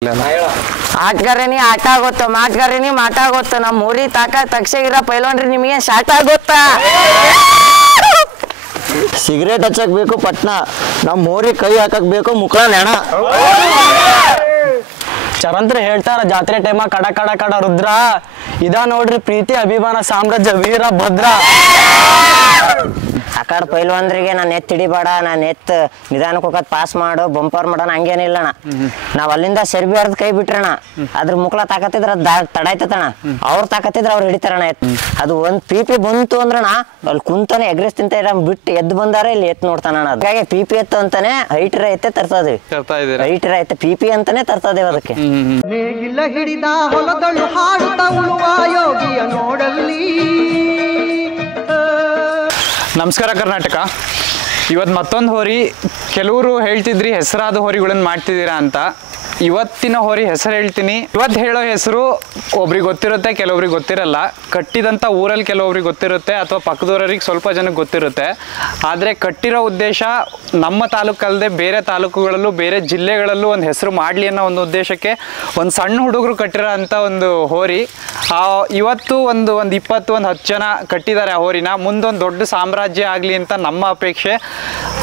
ಆಟಗಾರನಿ ಆಟ ಆಗುತ್ತ ಮಾಟಗಾರನಿ ಮಾಟ ಆಗುತ್ತ ನಮ್ಮ ಊರಿ ತಾಕ ತಕ್ಷಗಿರ ಪೈಲೋನ್ರಿ ನಿಮಗೆ ಶಾಟ್ ಆಗುತ್ತಾ ಸಿಗರೇಟ್ ಹಚ್ಚಕ್ ಬೇಕು ಪಟ್ನ ನಮ್ಮ ಊರಿಗೆ ಕೈ ಹಾಕಕ್ ಬೇಕು ಮುಖ ನೆಣ ಚರಂತ್ರ ಹೇಳ್ತಾರ ಜಾತ್ರೆ ಟೈಮ ಕಡ ಕಡ ಕಡ ರುದ್ರ ಇದ ನೋಡ್ರಿ ಪ್ರೀತಿ ಅಭಿಮಾನ ಸಾಮ್ರಾಜ್ಯ ವೀರ ಭದ್ರ ಆಕಡೆ ಪೈಲ್ವಾನ್ರಿಗೆ ನಾನು ಎತ್ತು ಹಿಡಿಬೇಡ ನಾನು ಎತ್ತು ನಿಧಾನಕ್ಕೆ ಹೋಗೋದು ಪಾಸ್ ಮಾಡು ಬಂಪರ್ ಮಾಡೋಣ ಹಂಗೇನಿಲ್ಲಣ್ಣ ನಾವ್ ಅಲ್ಲಿಂದ ಸೆರ್ಬಿ ಹರ್ದ್ ಕೈ ಬಿಟ್ರಣ ಅದ್ರ ಮುಕ್ಳ ತಾಕತ್ತಿದ್ರ ತಡಾಯ್ತಣ್ಣ ಅವ್ರು ತಾಕತ್ತಿದ್ರ ಅವ್ರು ಹಿಡಿತಾರಣ ಎತ್ತು ಅದು ಒಂದ್ ಪಿಪಿ ಬಂತು ಅಂದ್ರಣ ಅಲ್ಲಿ ಕುಂತಾನೆ ಎಗ್ರೆಸ್ ತಿಂತ ಬಿಟ್ಟು ಎದ್ದು ಬಂದಾರ ಇಲ್ಲಿ ಎತ್ತು ನೋಡ್ತಾನ ಹಾಗಾಗಿ ಪಿಪಿ ಎತ್ತು ಅಂತಾನೆ ಹೈಟರ ಎತ್ತೆ ತರ್ತದೇವಿ ಹೈಟರ ಎತ್ತೆ ಪಿಪಿ ಅಂತಾನೆ ತರ್ತದೇವ್ ಅದಕ್ಕೆ ನೇಗಿಲ ಹಿಡಿದ ಹೊಲದಳು ಹಾಡುತ್ತ ಉಳುವ ಯೋಗಿಯ ನೋಡಲ್ಲಿ. ನಮಸ್ಕಾರ ಕರ್ನಾಟಕ. ಇವತ್ತು ಮತ್ತೊಂದು ಹೋರಿ, ಕೆಲವರು ಹೇಳ್ತಿದ್ರಿ ಹೆಸರಾದ ಹೋರಿಗಳನ್ನ ಮಾಡ್ತಿದ್ದೀರಾ ಅಂತ. ಇವತ್ತಿನ ಹೋರಿ ಹೆಸರು ಹೇಳ್ತೀನಿ. ಇವತ್ತು ಹೇಳೋ ಹೆಸರು ಒಬ್ರಿಗೆ ಗೊತ್ತಿರುತ್ತೆ, ಕೆಲವೊಬ್ರಿಗೆ ಗೊತ್ತಿರಲ್ಲ. ಕಟ್ಟಿದಂಥ ಊರಲ್ಲಿ ಕೆಲವೊಬ್ರಿಗೆ ಗೊತ್ತಿರುತ್ತೆ ಅಥವಾ ಪಕ್ಕದೂರರಿಗೆ ಸ್ವಲ್ಪ ಜನಕ್ಕೆ ಗೊತ್ತಿರುತ್ತೆ. ಆದರೆ ಕಟ್ಟಿರೋ ಉದ್ದೇಶ ನಮ್ಮ ತಾಲೂಕಲ್ಲದೆ ಬೇರೆ ತಾಲೂಕುಗಳಲ್ಲೂ ಬೇರೆ ಜಿಲ್ಲೆಗಳಲ್ಲೂ ಒಂದು ಹೆಸರು ಮಾಡಲಿ ಅನ್ನೋ ಒಂದು ಉದ್ದೇಶಕ್ಕೆ ಒಂದು ಸಣ್ಣ ಹುಡುಗರು ಕಟ್ಟಿರೋ ಅಂಥ ಒಂದು ಹೋರಿ. ಇವತ್ತು ಒಂದು 10 ಜನ ಕಟ್ಟಿದ್ದಾರೆ ಆ ಹೋರಿನ. ಮುಂದೊಂದು ದೊಡ್ಡ ಸಾಮ್ರಾಜ್ಯ ಆಗಲಿ ಅಂತ ನಮ್ಮ ಅಪೇಕ್ಷೆ.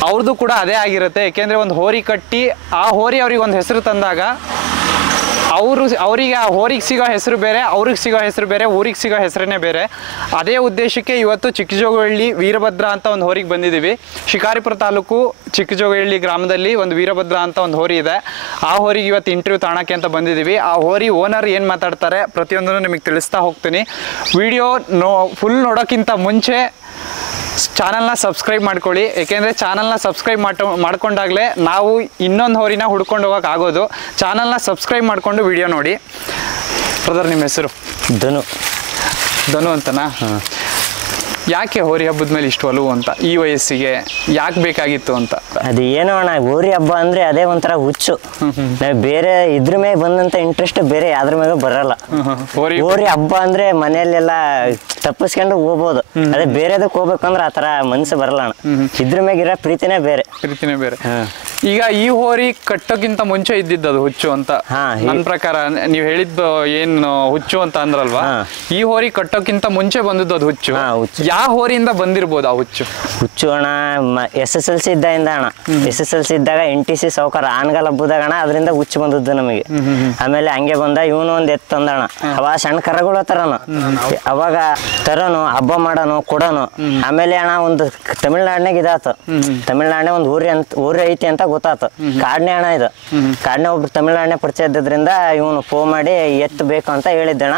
ಅವ್ರದ್ದು ಕೂಡ ಅದೇ ಆಗಿರುತ್ತೆ. ಏಕೆಂದರೆ ಒಂದು ಹೋರಿ ಕಟ್ಟಿ ಆ ಹೋರಿ ಅವ್ರಿಗೆ ಒಂದು ಹೆಸರು ತಂದಾಗ ಅವರಿಗೆ ಆ ಹೋರಿಗೆ ಸಿಗೋ ಹೆಸರು ಬೇರೆ, ಅವ್ರಿಗೆ ಸಿಗೋ ಹೆಸರು ಬೇರೆ, ಊರಿಗೆ ಸಿಗೋ ಹೆಸರೇ ಬೇರೆ. ಅದೇ ಉದ್ದೇಶಕ್ಕೆ ಇವತ್ತು ಚಿಕ್ಕಜೋಗಹಳ್ಳಿ ವೀರಭದ್ರ ಅಂತ ಒಂದು ಹೋರಿಗೆ ಬಂದಿದ್ದೀವಿ. ಶಿಕಾರಿಪುರ ತಾಲೂಕು ಚಿಕ್ಕಜೋಗಹಳ್ಳಿ ಗ್ರಾಮದಲ್ಲಿ ಒಂದು ವೀರಭದ್ರ ಅಂತ ಒಂದು ಹೋರಿ ಇದೆ. ಆ ಹೋರಿಗೆ ಇವತ್ತು ಇಂಟರ್ವ್ಯೂ ತಾಣಕ್ಕೆ ಅಂತ ಬಂದಿದ್ದೀವಿ. ಆ ಹೋರಿ ಓನರ್ ಏನು ಮಾತಾಡ್ತಾರೆ ಪ್ರತಿಯೊಂದನ್ನು ನಿಮಗೆ ತಿಳಿಸ್ತಾ ಹೋಗ್ತೀನಿ. ವಿಡಿಯೋ ಫುಲ್ ನೋಡೋಕ್ಕಿಂತ ಮುಂಚೆ ಚಾನಲ್ನ ಸಬ್ಸ್ಕ್ರೈಬ್ ಮಾಡ್ಕೊಳ್ಳಿ. ಏಕೆಂದರೆ ಚಾನಲ್ನ ಸಬ್ಸ್ಕ್ರೈಬ್ ಮಾಡ್ಕೊಂಡಾಗಲೇ ನಾವು ಇನ್ನೊಂದು ಹೋರಿನ ಹುಡ್ಕೊಂಡು ಹೋಗೋಕೆ ಆಗೋದು. ಚಾನಲ್ನ ಸಬ್ಸ್ಕ್ರೈಬ್ ಮಾಡಿಕೊಂಡು ವಿಡಿಯೋ ನೋಡಿ. ಬ್ರದರ್, ನಿಮ್ಮ ಹೆಸರು? ಧನು ಅಂತನಾ? ಯಾಕೆ ಹೋರಿ ಹಬ್ಬದ ಮೇಲೆ ಇಷ್ಟು ಒಲವು ಅಂತ, ಈ ವಯಸ್ಸಿಗೆ ಯಾಕೆ ಬೇಕಾಗಿತ್ತು ಅಂತ? ಅದು ಏನೋ ಅಣ್ಣ, ಹೋರಿ ಹಬ್ಬ ಅಂದ್ರೆ ಅದೇ ಒಂಥರ ಹುಚ್ಚು. ನಾವು ಬೇರೆ ಇದ್ರ ಮೇಲೆ ಬಂದಂತ ಇಂಟ್ರೆಸ್ಟ್ ಬೇರೆ ಯಾವ್ದ್ರ ಮೇಲೆ ಬರಲ್ಲ. ಹೋರಿ ಹಬ್ಬ ಅಂದ್ರೆ ಮನೆಯಲ್ಲೆಲ್ಲ ತಪ್ಪಿಸ್ಕೊಂಡು ಹೋಗ್ಬೋದು. ಅದೇ ಬೇರೆದಕ್ಕೆ ಹೋಗ್ಬೇಕಂದ್ರೆ ಆತರ ಮನಸ್ಸು ಬರಲ್ಲ ಅಣ್ಣ. ಇದ್ರ ಮ್ಯಾಗಿರೋ ಪ್ರೀತಿನೇ ಬೇರೆ. ಈಗ ಈ ಹೋರಿ ಕಟ್ಟೋಕ್ಕಿಂತ ಮುಂಚೆ ಇದ್ದಿದ್ದು ಅದು ಹುಚ್ಚು ಅಂತ ನನ್ನ ಪ್ರಕಾರ. ನೀವು ಹೇಳಿದ್ದು ಏನು ಹುಚ್ಚು ಅಂತ ಅಂದ್ರಲ್ವಾ, ಈ ಹೋರಿ ಕಟ್ಟೋಕ್ಕಿಂತ ಮುಂಚೆ ಬಂದದ್ದು ಅದು ಹುಚ್ಚು. ಯಾವ ಹೋರಿಯಿಂದ ಬಂದಿರ್ಬೋದು ಆ ಹುಚ್ಚು? ಹುಚ್ಚು ಅಣ್ಣ SSLC ಇದ್ದಾಗ ಅಣ್ಣ, SSLC ಇದ್ದಾಗ NTC ಸಾವುಕಾರ ಆನ್ಗಲ್ ಹಬ್ಬದಾಗ ಅಣ್ಣ ಅದರಿಂದ ಹುಚ್ಚು ಬಂದದ್ದು ನಮಗೆ. ಆಮೇಲೆ ಹಂಗೆ ಬಂದ ಇವನು ಒಂದ್ ಎತ್ತು ತಂದಣ. ಅವ ಸಣ್ಣ ಕರಗಳು ತರನು, ಅವಾಗ ತರೋನು ಹಬ್ಬ ಮಾಡೋನು ಕೊಡೋನು. ಆಮೇಲೆ ಅಣ್ಣ ಒಂದು ತಮಿಳ್ನಾಡಿನಾಗ ಇದಾತು. ತಮಿಳ್ನಾಡಿನ ಒಂದು ಊರಿ ಐತಿ ಅಂತ ಗೊತ್ತಾತು. ಕಾಡ್ನೆ ಅಣ್ಣ ಇದು. ಕಾಡ್ನೆ ಒಬ್ರು ತಮಿಳ್ನಾಡಿನ ಪರಿಚಯ ಇದ್ದದ್ರಿಂದ ಇವನು ಫೋನ್ ಮಾಡಿ ಎತ್ತು ಬೇಕು ಅಂತ ಹೇಳಿದ್ದಣ್ಣ.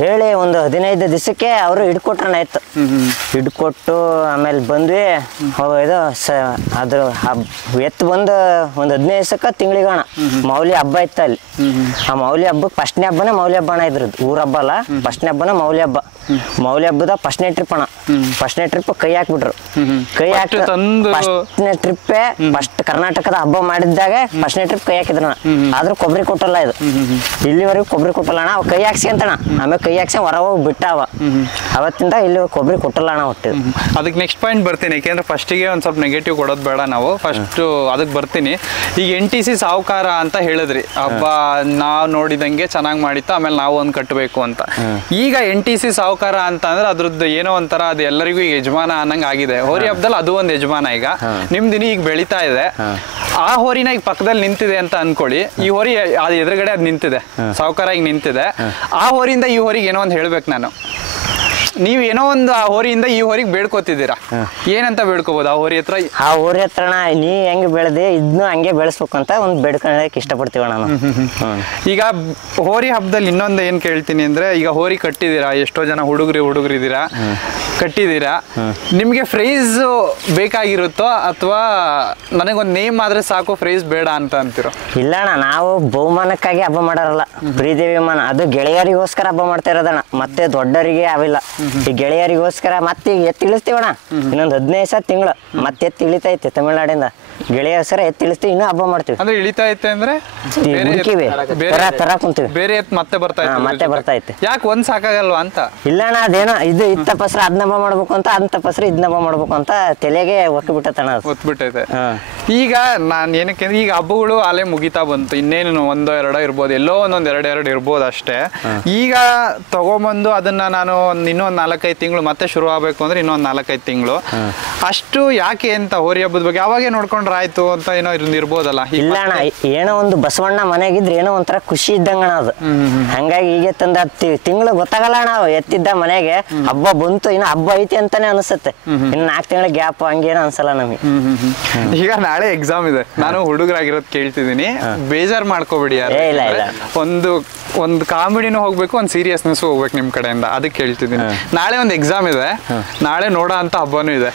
ಹೇಳಿ ಒಂದು 15 ದಿವಸಕ್ಕೆ ಅವರು ಹಿಡ್ಕೊಟ್ರಣ ಎತ್ತು. ಹಿಡ್ಕೊಟ್ಟು ಆಮೇಲೆ ಬಂದ್ವಿ. ಇದು ಅದ್ರ ಎತ್ತು ಬಂದು ಒಂದು 15 ದಿವಸಕ್ಕೆ ತಿಂಗಳಿಗಣ ಮೌಲಿ ಹಬ್ಬ ಇತ್ತು ಅಲ್ಲಿ. ಆ ಮೌಲಿ ಹಬ್ಬಕ್ಕೆ ಫಸ್ಟ್ನೇ ಹಬ್ಬನೇ ಮೌಲಿ ಹಬ್ಬ ಅಣ್ಣ ಇದ್ರದ್ದು. ಊರ ಹಬ್ಬ ಅಲ್ಲ, ಫಸ್ಟ್ನೇ ಹಬ್ಬನೇ ಮೌಲಿ ಹಬ್ಬ. ಮೌಲಿ ಹಬ್ಬದ ಫಸ್ಟ್ನೇ ಟ್ರಿಪ್ ಅಣ್ಣ. ಫಸ್ಟ್ನೇ ಟ್ರಿಪ್ ಕೈ ಹಾಕ್ಬಿಟ್ರು. ಕೈ ಹಾಕಿ ಫಸ್ಟ್ನೇ ಟ್ರಿಪ್ಪೇ ಫಸ್ಟ್ ಕರ್ನಾಟಕದ ಹಬ್ಬ ಮಾಡಿದ್ದಾಗ ಫಸ್ಟ್ನೇ ಟ್ರಿಪ್ ಕೈ ಹಾಕಿದ್ರಣ. ಆದ್ರೂ ಕೊಬ್ಬರಿ ಕೊಟ್ಟಲ್ಲ ಇದು, ಇಲ್ಲಿವರೆಗೂ ಕೊಬ್ಬರಿ ಕೊಟ್ಟಲ್ಲ ಅಣ್ಣ. ಅವ್ ಕೈ ಹಾಕ್ಸ್ಕೊಂತಣ, ಆಮೇಲೆ ಕೈ ಹಾಕ್ಸಿ ಹೊರ ಹೋಗಿ ಬಿಟ್ಟ. ಅವತ್ತಿಂದ ಇಲ್ಲಿ ಕೊಬ್ಬರಿ ಕೊಟ್ಟಲ್ಲ ಅಣ್ಣ ಒಟ್ಟು. ಅದಕ್ಕೆ ನೆಕ್ಸ್ಟ್ ಪಾಯಿಂಟ್ ಬರ್ತೀನಿ. ಯಾಕೆಂದ್ರೆ ಫಸ್ಟಿಗೆ ಒಂದು ಸ್ವಲ್ಪ ನೆಗೆಟಿವ್ ಕೊಡೋದು ಬೇಡ ನಾವು. ಫಸ್ಟ್ ಅದಕ್ಕೆ ಬರ್ತೀನಿ. ಈಗ NTC ಸಾವುಕಾರ ಅಂತ ಹೇಳಿದ್ರಿ, ಹಬ್ಬ ನಾವು ನೋಡಿದಂಗೆ ಚೆನ್ನಾಗಿ ಮಾಡಿತ್ತು, ಆಮೇಲೆ ನಾವು ಒಂದು ಕಟ್ಟಬೇಕು ಅಂತ. ಈಗ NTC ಸಾವುಕಾರ ಅಂತ ಅಂದ್ರೆ ಅದ್ರದ್ದು ಏನೋ ಒಂಥರ ಅದು ಎಲ್ಲರಿಗೂ ಈಗ ಯಜಮಾನ ಅನ್ನಂಗೆ ಆಗಿದೆ. ಹೋರಿ ಹಬ್ಬದಲ್ಲಿ ಅದು ಒಂದು ಯಜಮಾನ. ಈಗ ನಿಮ್ದಿನ ಈಗ ಬೆಳೀತಾ ಇದೆ. ಆ ಹೋರಿನ ಈಗ ಪಕ್ಕದಲ್ಲಿ ನಿಂತಿದೆ ಅಂತ ಅನ್ಕೊಳ್ಳಿ. ಈ ಹೋರಿ ಅದು ಎದುರುಗಡೆ ಅದು ನಿಂತಿದೆ, ಸಾವುಕಾರ ಈಗ ನಿಂತಿದೆ. ಆ ಹೋರಿಯಿಂದ ಈ ಹೋರಿಗೆ ಏನೋ ಒಂದು ಹೇಳ್ಬೇಕು ನಾನು. ನೀವ್ ಏನೋ ಒಂದು ಆ ಹೋರಿಯಿಂದ ಈ ಹೋರಿಗೆ ಬೇಡ್ಕೋತಿದ್ದೀರಾ, ಏನಂತ ಬೇಡ್ಕೋಬಹುದು ಆ ಹೋರಿ ಹತ್ರ? ಆ ಹೋರಿ ಹತ್ರ ನೀ ಹೆಂಗ್ ಬೆಳೆದಿ ಇದನ್ನು ಹಂಗೆ ಬೆಳೆಸ್ಬೇಕು ಅಂತ ಒಂದು ಬೇಡ್ಕೊಳ್ಳೋಕೆ ಇಷ್ಟಪಡ್ತೀವ ನಾನು. ಈಗ ಹೋರಿ ಹಬ್ಬದಲ್ಲಿ ಇನ್ನೊಂದು ಏನ್ ಕೇಳ್ತೀನಿ ಅಂದ್ರೆ, ಈಗ ಹೋರಿ ಕಟ್ಟಿದೀರಾ, ಎಷ್ಟೋ ಜನ ಹುಡುಗರಿದ್ದೀರಾ, ಕಟ್ಟಿದೀರಾ. ನಿಮ್ಗೆ ಫ್ರೈಸ್ ಬೇಕಾಗಿರುತ್ತೋ ಅಥವಾ ನನಗೊಂದು ನೇಮ್ ಆದ್ರೆ ಸಾಕು ಫ್ರೈಸ್ ಬೇಡ ಅಂತ ಅಂತಿರೋ? ಇಲ್ಲ ಅಣ್ಣ, ನಾವು ಬಹುಮಾನಕ್ಕಾಗಿ ಹಬ್ಬ ಮಾಡಾರಲ್ಲ. ಪ್ರೀದೇವಿ ಮಾನ ಅದು ಗೆಳೆಯರಿಗೋಸ್ಕರ ಹಬ್ಬ ಮಾಡ್ತಾ ಇರೋದಣ್ಣ. ಮತ್ತೆ ದೊಡ್ಡವರಿಗೆ ಅವಿಲ್ಲ. ಈ ಗೆಳೆಯರಿಗೋಸ್ಕರ ಮತ್ತೆ ಎತ್ತಿ ಇಳಿಸ್ತೀವಣ್ಣ. ಇನ್ನೊಂದು 15 ತಿಂಗಳು ಮತ್ತೆ ಎತ್ತಿ ಇಳಿತೈತೆ ತಮಿಳ್ನಾಡಿಂದ. ಗೆಳೆಯ ಹೆಸರ ಎತ್ತಿ ಇಳಿಸ್ತೀವಿ, ಇನ್ನೂ ಹಬ್ಬ ಮಾಡ್ತೀವಿ. ಅಂದ್ರೆ ಇಳಿತಾ ಐತೆ ಅಂದ್ರೆ ತರ ಕುಂತೀವಿ. ಬೇರೆ ಎತ್ ಮತ್ತೆ ಬರ್ತಾ ಐತೆ. ಯಾಕೆ ಒಂದ್ ಸಾಕಾಗಲ್ವಾ ಅಂತ? ಇಲ್ಲ ಅಣ್ಣ, ಅದೇನೋ ಇದು ಇತ್ತಪ್ಪಸ್ರ ಅದನ್ನ ಹಬ್ಬ ಮಾಡ್ಬೇಕು ಅಂತ ಅದ್ ತಪಸ್ರಿ ಇದನ್ನ ಹಬ್ಬ ಮಾಡ್ಬೇಕು ಅಂತ ತಲೆಗೆ ಒಟ್ಟು ಬಿಟ್ಟತಣ ಅದು. ಗೊತ್ಬಿಟ್ಟೈತೆ. ಈಗ ನಾನು ಏನಕ್ಕೆ ಈಗ ಹಬ್ಬಗಳು ಅಲ್ಲೇ ಮುಗಿತಾ ಬಂತು, ಇನ್ನೇನು ಒಂದೋ ಎರಡೋ ಇರ್ಬೋದು, ಎಲ್ಲೋ ಒಂದೊಂದು ಎರಡು ಇರ್ಬೋದು ಅಷ್ಟೇ. ಈಗ ತಗೊಂಬಂದು ಅದನ್ನ ನಾನು ಇನ್ನೊಂದು 4-5 ತಿಂಗಳು ಮತ್ತೆ ಶುರು ಆಗ್ಬೇಕು ಅಂದ್ರೆ ಇನ್ನೊಂದು 4-5 ತಿಂಗಳು ಅಷ್ಟು ಯಾಕೆ ಅಂತ ಹೋರಿ ಹಬ್ಬದ ಬಗ್ಗೆ ಅವಾಗೇ ನೋಡ್ಕೊಂಡ್ರೆ ಆಯ್ತು ಅಂತ ಏನೋ ಇರ್ಬೋದಲ್ಲ. ಇಲ್ಲ ಅಣ್ಣ, ಏನೋ ಒಂದು ಬಸವಣ್ಣ ಮನೆಗಿದ್ರೆ ಏನೋ ಒಂಥರ ಖುಷಿ ಇದ್ದಂಗಣ ಅದು. ಹಂಗಾಗಿ ಈಗ ತಂದ ತಿಂಗಳು ಗೊತ್ತಾಗಲ್ಲ ಅಣ್ಣ, ಎತ್ತಿದ್ದ ಮನೆಗೆ ಹಬ್ಬ ಬಂತು, ಇನ್ನು ಹಬ್ಬ ಐತಿ ಅಂತಾನೆ ಅನಿಸುತ್ತೆ. ಇನ್ನು 4 ತಿಂಗಳ ಗ್ಯಾಪ್ ಹಂಗೇನೋ ಅನ್ಸಲ್ಲ ನಮಗೆ. ಈಗ ನಾಳೆ ಎಕ್ಸಾಮ್ ಇದೆ, ನಾನು ಹುಡುಗರಾಗಿರೋದು ಕೇಳ್ತಿದ್ದೀನಿ, ಬೇಜಾರ್ ಮಾಡ್ಕೋಬೇಡಿ. ಒಂದು ಕಾಮಿಡಿನೂ ಹೋಗ್ಬೇಕು, ಒಂದು ಸೀರಿಯಸ್ನೆಸ್ ಹೋಗ್ಬೇಕು ನಿಮ್ ಕಡೆಯಿಂದ, ಅದಕ್ಕೆ ಕೇಳ್ತಿದ್ದೀನಿ. ನಾಳೆ ಒಂದು ಎಕ್ಸಾಮ್ ಇದೆ, ನಾಳೆ ನೋಡೋ ಅಂತ ಹಬ್ಬನೂ ಇದೆ.